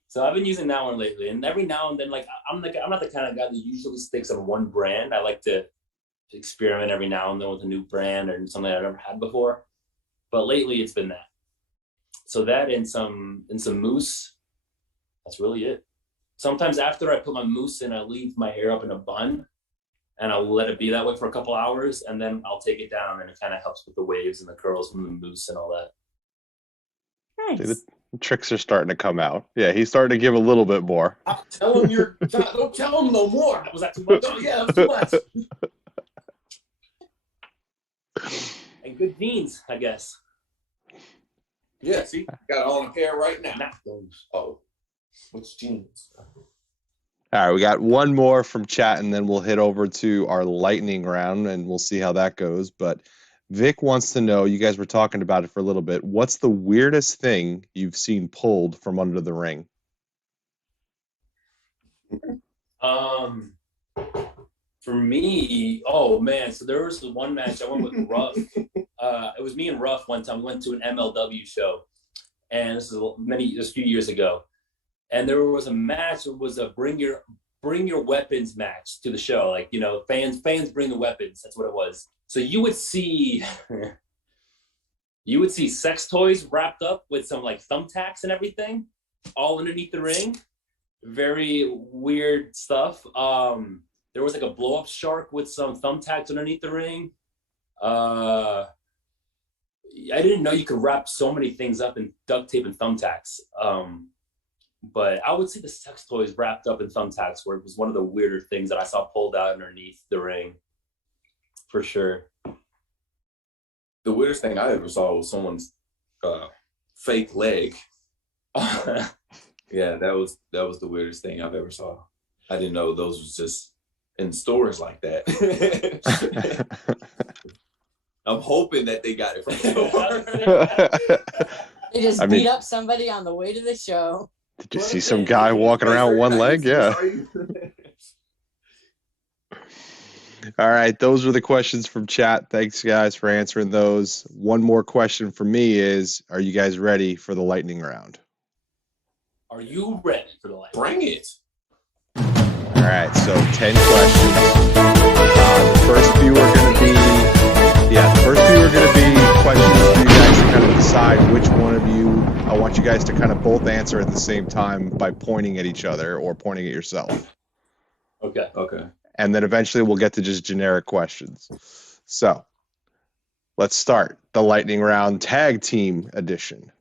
So I've been using that one lately, and every now and then, like I'm not the kind of guy that usually sticks on one brand. I like to experiment every now and then with a new brand or something I've never had before. But lately, it's been that. So that and some mousse. That's really it. Sometimes after I put my mousse in, I leave my hair up in a bun, and I'll let it be that way for a couple hours, and then I'll take it down, and it kind of helps with the waves and the curls from the mousse and all that. See, Nice. the tricks are starting to come out. Yeah, he's starting to give a little bit more. Tell him don't tell him no more. Was that too much? Oh, yeah, that's too much. And good genes, I guess. Yeah, see, got it on a pair right now. Not those. Oh, what's jeans? All right, we got one more from chat, and then we'll head over to our lightning round, and we'll see how that goes. But Vic wants to know, you guys were talking about it for a little bit, what's the weirdest thing you've seen pulled from under the ring? For me, oh man, so there was the one match I went with Ruff. It was me and Ruff one time. We went to an MLW show, and this is a few years ago. And there was a match. It was a bring your weapons match to the show. Like, you know, fans bring the weapons. That's what it was. So you would see sex toys wrapped up with some like thumbtacks and everything, all underneath the ring. Very weird stuff. There was like a blow up shark with some thumbtacks underneath the ring. I didn't know you could wrap so many things up in duct tape and thumbtacks. But I would say the sex toys wrapped up in thumbtacks where it was one of the weirder things that I saw pulled out underneath the ring, for sure. The weirdest thing I ever saw was someone's fake leg. Yeah, that was the weirdest thing I've ever saw. I didn't know those was just in stores like that. I'm hoping that they got it from the store. They just beat up somebody on the way to the show. Did you see some guy walking around with one leg? Yeah. All right, those were the questions from chat. Thanks, guys, for answering those. One more question for me is, are you guys ready for the lightning round? Are you ready for the lightning? Bring it. All right, so 10 questions. The first few are going to be questions for you guys to kind of decide which one of you. I want you guys to kind of both answer at the same time by pointing at each other or pointing at yourself. Okay. And then eventually we'll get to just generic questions. So let's start the lightning round tag team edition.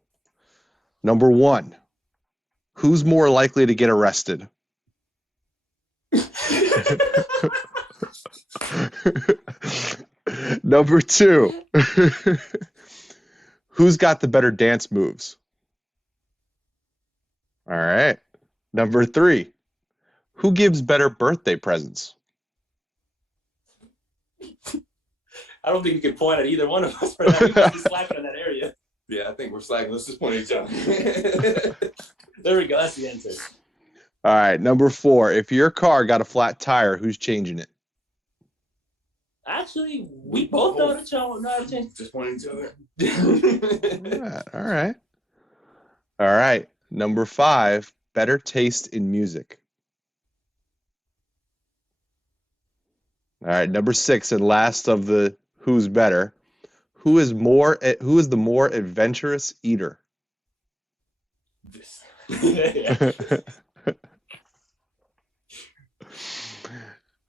Number 1, who's more likely to get arrested? Number 2, who's got the better dance moves? All right. Number 3, who gives better birthday presents? I don't think you can point at either one of us for that. You might be slacking in that area. Yeah, I think we're slacking. Let's just point at each other. There we go. That's the answer. All right. Number 4, if your car got a flat tire, who's changing it? Actually, we both know how to change. Just point at each other. Yeah, all right. All right. Number 5, better taste in music. All right. Number 6, and last of the who's better, who is the more adventurous eater?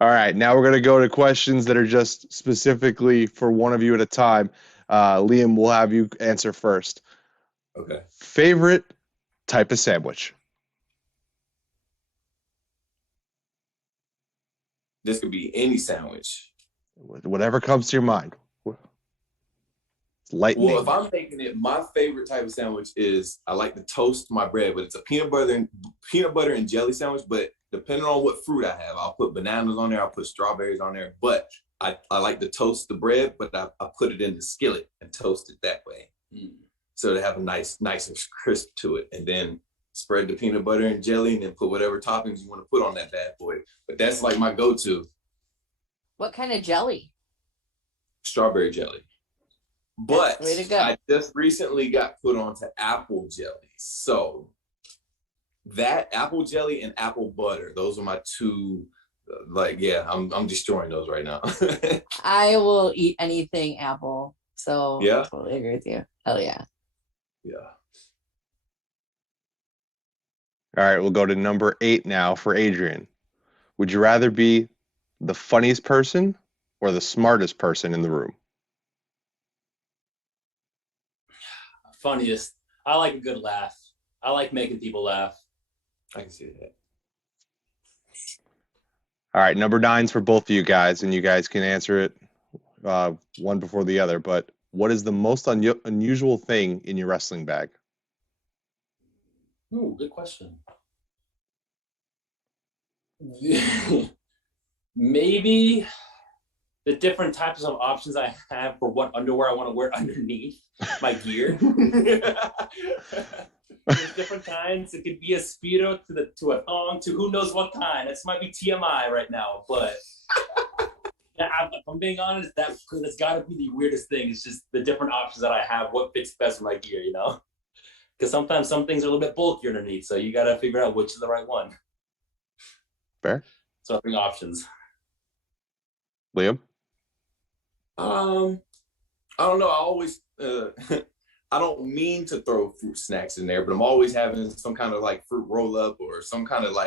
All right, now we're going to go to questions that are just specifically for one of you at a time. Liam, we'll have you answer first. Okay. Favorite type of sandwich? This could be any sandwich. Whatever comes to your mind. Lightning. Well, if I'm making it, my favorite type of sandwich is I like to toast my bread, but it's a peanut butter and jelly sandwich. But depending on what fruit I have, I'll put bananas on there, I'll put strawberries on there. But I like to toast the bread, but I put it in the skillet and toast it that way. So to have a nice and crisp to it. And then spread the peanut butter and jelly and then put whatever toppings you want to put on that bad boy. But that's like my go-to. What kind of jelly? Strawberry jelly. But Way to go. I just recently got put onto apple jelly. So that apple jelly and apple butter, those are my two, I'm destroying those right now. I will eat anything apple. So Yeah. I totally agree with you. Hell yeah. Yeah. All right, we'll go to number 8 now for Adrian. Would you rather be the funniest person or the smartest person in the room? Funniest. I like a good laugh. I like making people laugh. I can see that. All right, number 9's for both of you guys, and you guys can answer it one before the other. But what is the most unusual thing in your wrestling bag? Ooh, good question. Maybe the different types of options I have for what underwear I want to wear underneath my gear. There's different kinds. It could be a Speedo to a thong to who knows what kind. This might be TMI right now, but yeah, if I'm being honest, that's got to be the weirdest thing. It's just the different options that I have, what fits best with my gear, you know? Because sometimes some things are a little bit bulkier underneath, so you got to figure out which is the right one. Fair. So I bring options. Liam? I don't know. I always I don't mean to throw fruit snacks in there, but I'm always having some kind of like fruit roll up or some kind of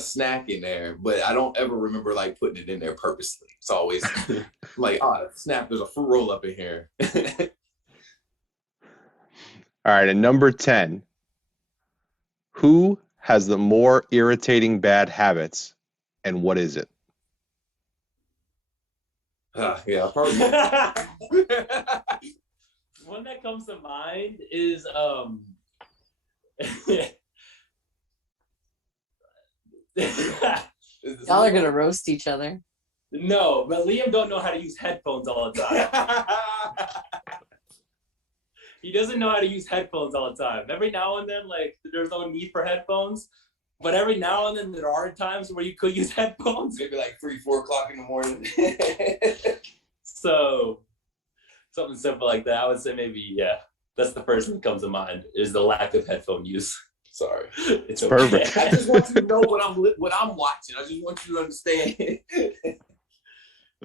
snack in there, but I don't ever remember like putting it in there purposely. It's always like, oh snap, there's a fruit roll up in here. All right, and number 10. Who has the more irritating bad habits, and what is it? Yeah, probably. One that comes to mind is Y'all are gonna roast each other. No, but Liam don't know how to use headphones all the time. He doesn't know how to use headphones all the time. Every now and then, like, there's no need for headphones, but every now and then there are times where you could use headphones. Maybe like 3-4 o'clock in the morning. So something simple like that. I would say maybe, yeah, that's the first thing that comes to mind is the lack of headphone use. Sorry. It's okay. Perfect. I just want you to know what I'm watching. I just want you to understand.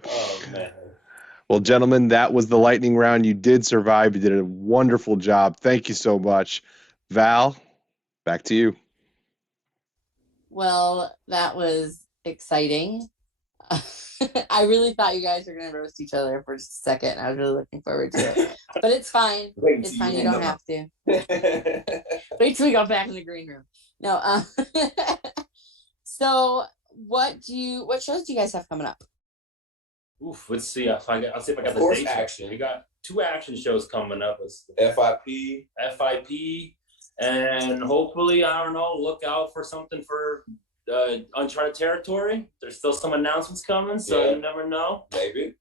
Oh, man. Well, gentlemen, that was the lightning round. You did survive. You did a wonderful job. Thank you so much. Val, back to you. Well, that was exciting. I really thought you guys were going to roast each other for just a second. I was really looking forward to it. But it's fine. It's fine. You don't have to. Wait till we go back in the green room. No. So what shows do you guys have coming up? Oof, let's see. I'll see if I got the dates. Action. We got 2 action shows coming up. FIP. And hopefully, I don't know, look out for something for Uncharted Territory. There's still some announcements coming, so You never know. Maybe.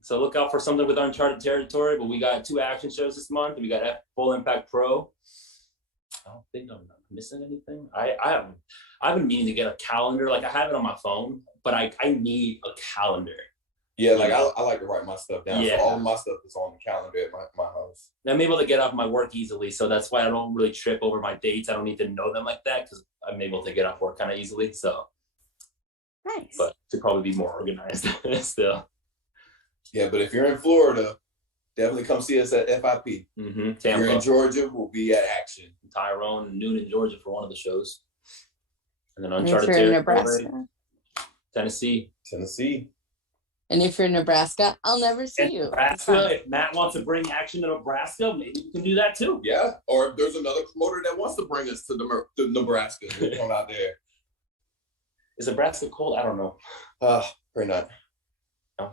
So look out for something with Uncharted Territory. But we got 2 action shows this month. We got Full Impact Pro. I don't think I'm missing anything. I've been meaning to get a calendar. Like, I have it on my phone, but I need a calendar. Yeah, like I like to write my stuff down. Yeah. So all of my stuff is on the calendar at my house. I'm able to get off my work easily, so that's why I don't really trip over my dates. I don't need to know them like that because I'm able to get off work kind of easily. So, Nice. but to probably be more organized still. Yeah, but if you're in Florida, definitely come see us at FIP. Mm-hmm. If you're in Georgia, we'll be at Action. Tyrone, noon in Georgia for one of the shows. And then And Uncharted if you're in Territory, Nebraska. Tennessee. And if you're in Nebraska, I'll never see you. Nebraska, if Matt wants to bring action to Nebraska, maybe we can do that too. Yeah, or if there's another promoter that wants to bring us to Nebraska, we'll come out there. Is Nebraska cold? I don't know. Probably not. No.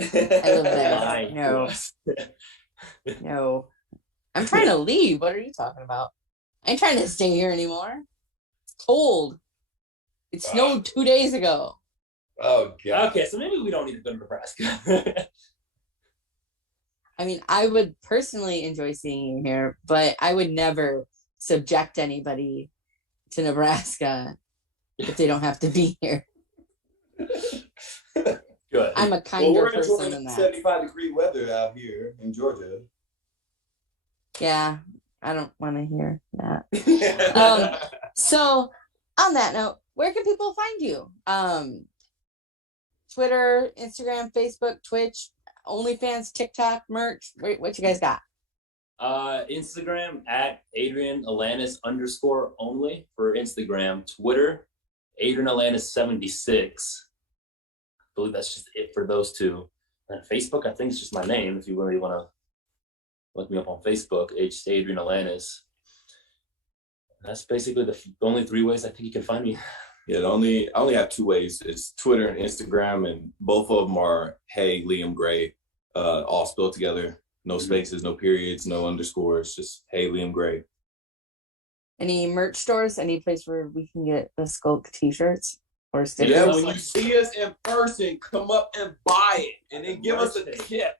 I live there. No. No. I'm trying to leave. What are you talking about? I ain't trying to stay here anymore. It's cold. It snowed 2 days ago. Oh, God. Okay, so maybe we don't need to go to Nebraska. I mean, I would personally enjoy seeing you here, but I would never subject anybody to Nebraska if they don't have to be here. Good. I'm a kinder person than that. 75-degree weather out here in Georgia. Yeah, I don't want to hear that. So, on that note, where can people find you? Twitter, Instagram, Facebook, Twitch, OnlyFans, TikTok, merch. What you guys got? Instagram at Adrian Alanis _only for Instagram. Twitter, Adrian Alanis 76. I believe that's just it for those 2. And Facebook, I think it's just my name if you really want to Look me up on Facebook, Adrian Alanis. That's basically the only 3 ways I think you can find me. Yeah, I only have 2 ways. It's Twitter and Instagram, and both of them are Hey Liam Gray, all spelled together. No spaces, no periods, no underscores. Just Hey Liam Gray. Any merch stores? Any place where we can get the Skulk t-shirts or stickers? Yeah, when you see us in person, come up and buy it, and then give us a tip.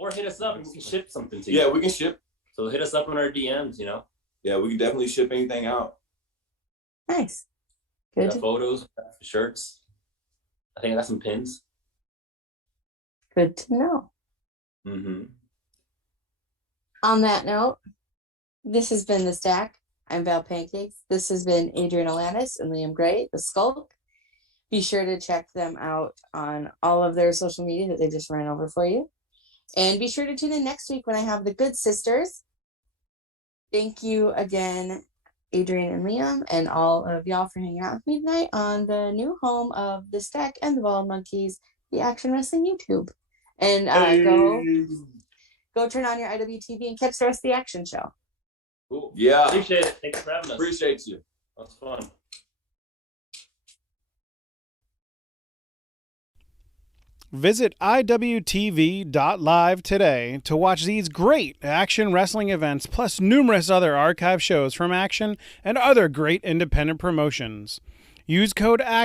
Or hit us up and we can ship something to you. Yeah, we can ship. So hit us up in our DMs, you know? Yeah, we can definitely ship anything out. Nice. We Good. got photos, shirts. I think I got some pins. Good to know. Mm-hmm. On that note, this has been The Stack. I'm Val Pancakes. This has been Adrian Alanis and Liam Gray, the Skulk. Be sure to check them out on all of their social media that they just ran over for you. And be sure to tune in next week when I have the Good Sisters. Thank you again, Adrian and Liam, and all of y'all for hanging out with me tonight on the new home of The Stack and the Bald Monkeys, the Action Wrestling YouTube. And go turn on your iwtv and catch the rest of the action show. Cool. Yeah. Appreciate it. Thanks for having us. Appreciate you. That was fun. Visit iwtv.live today to watch these great action wrestling events, plus numerous other archive shows from Action and other great independent promotions. Use code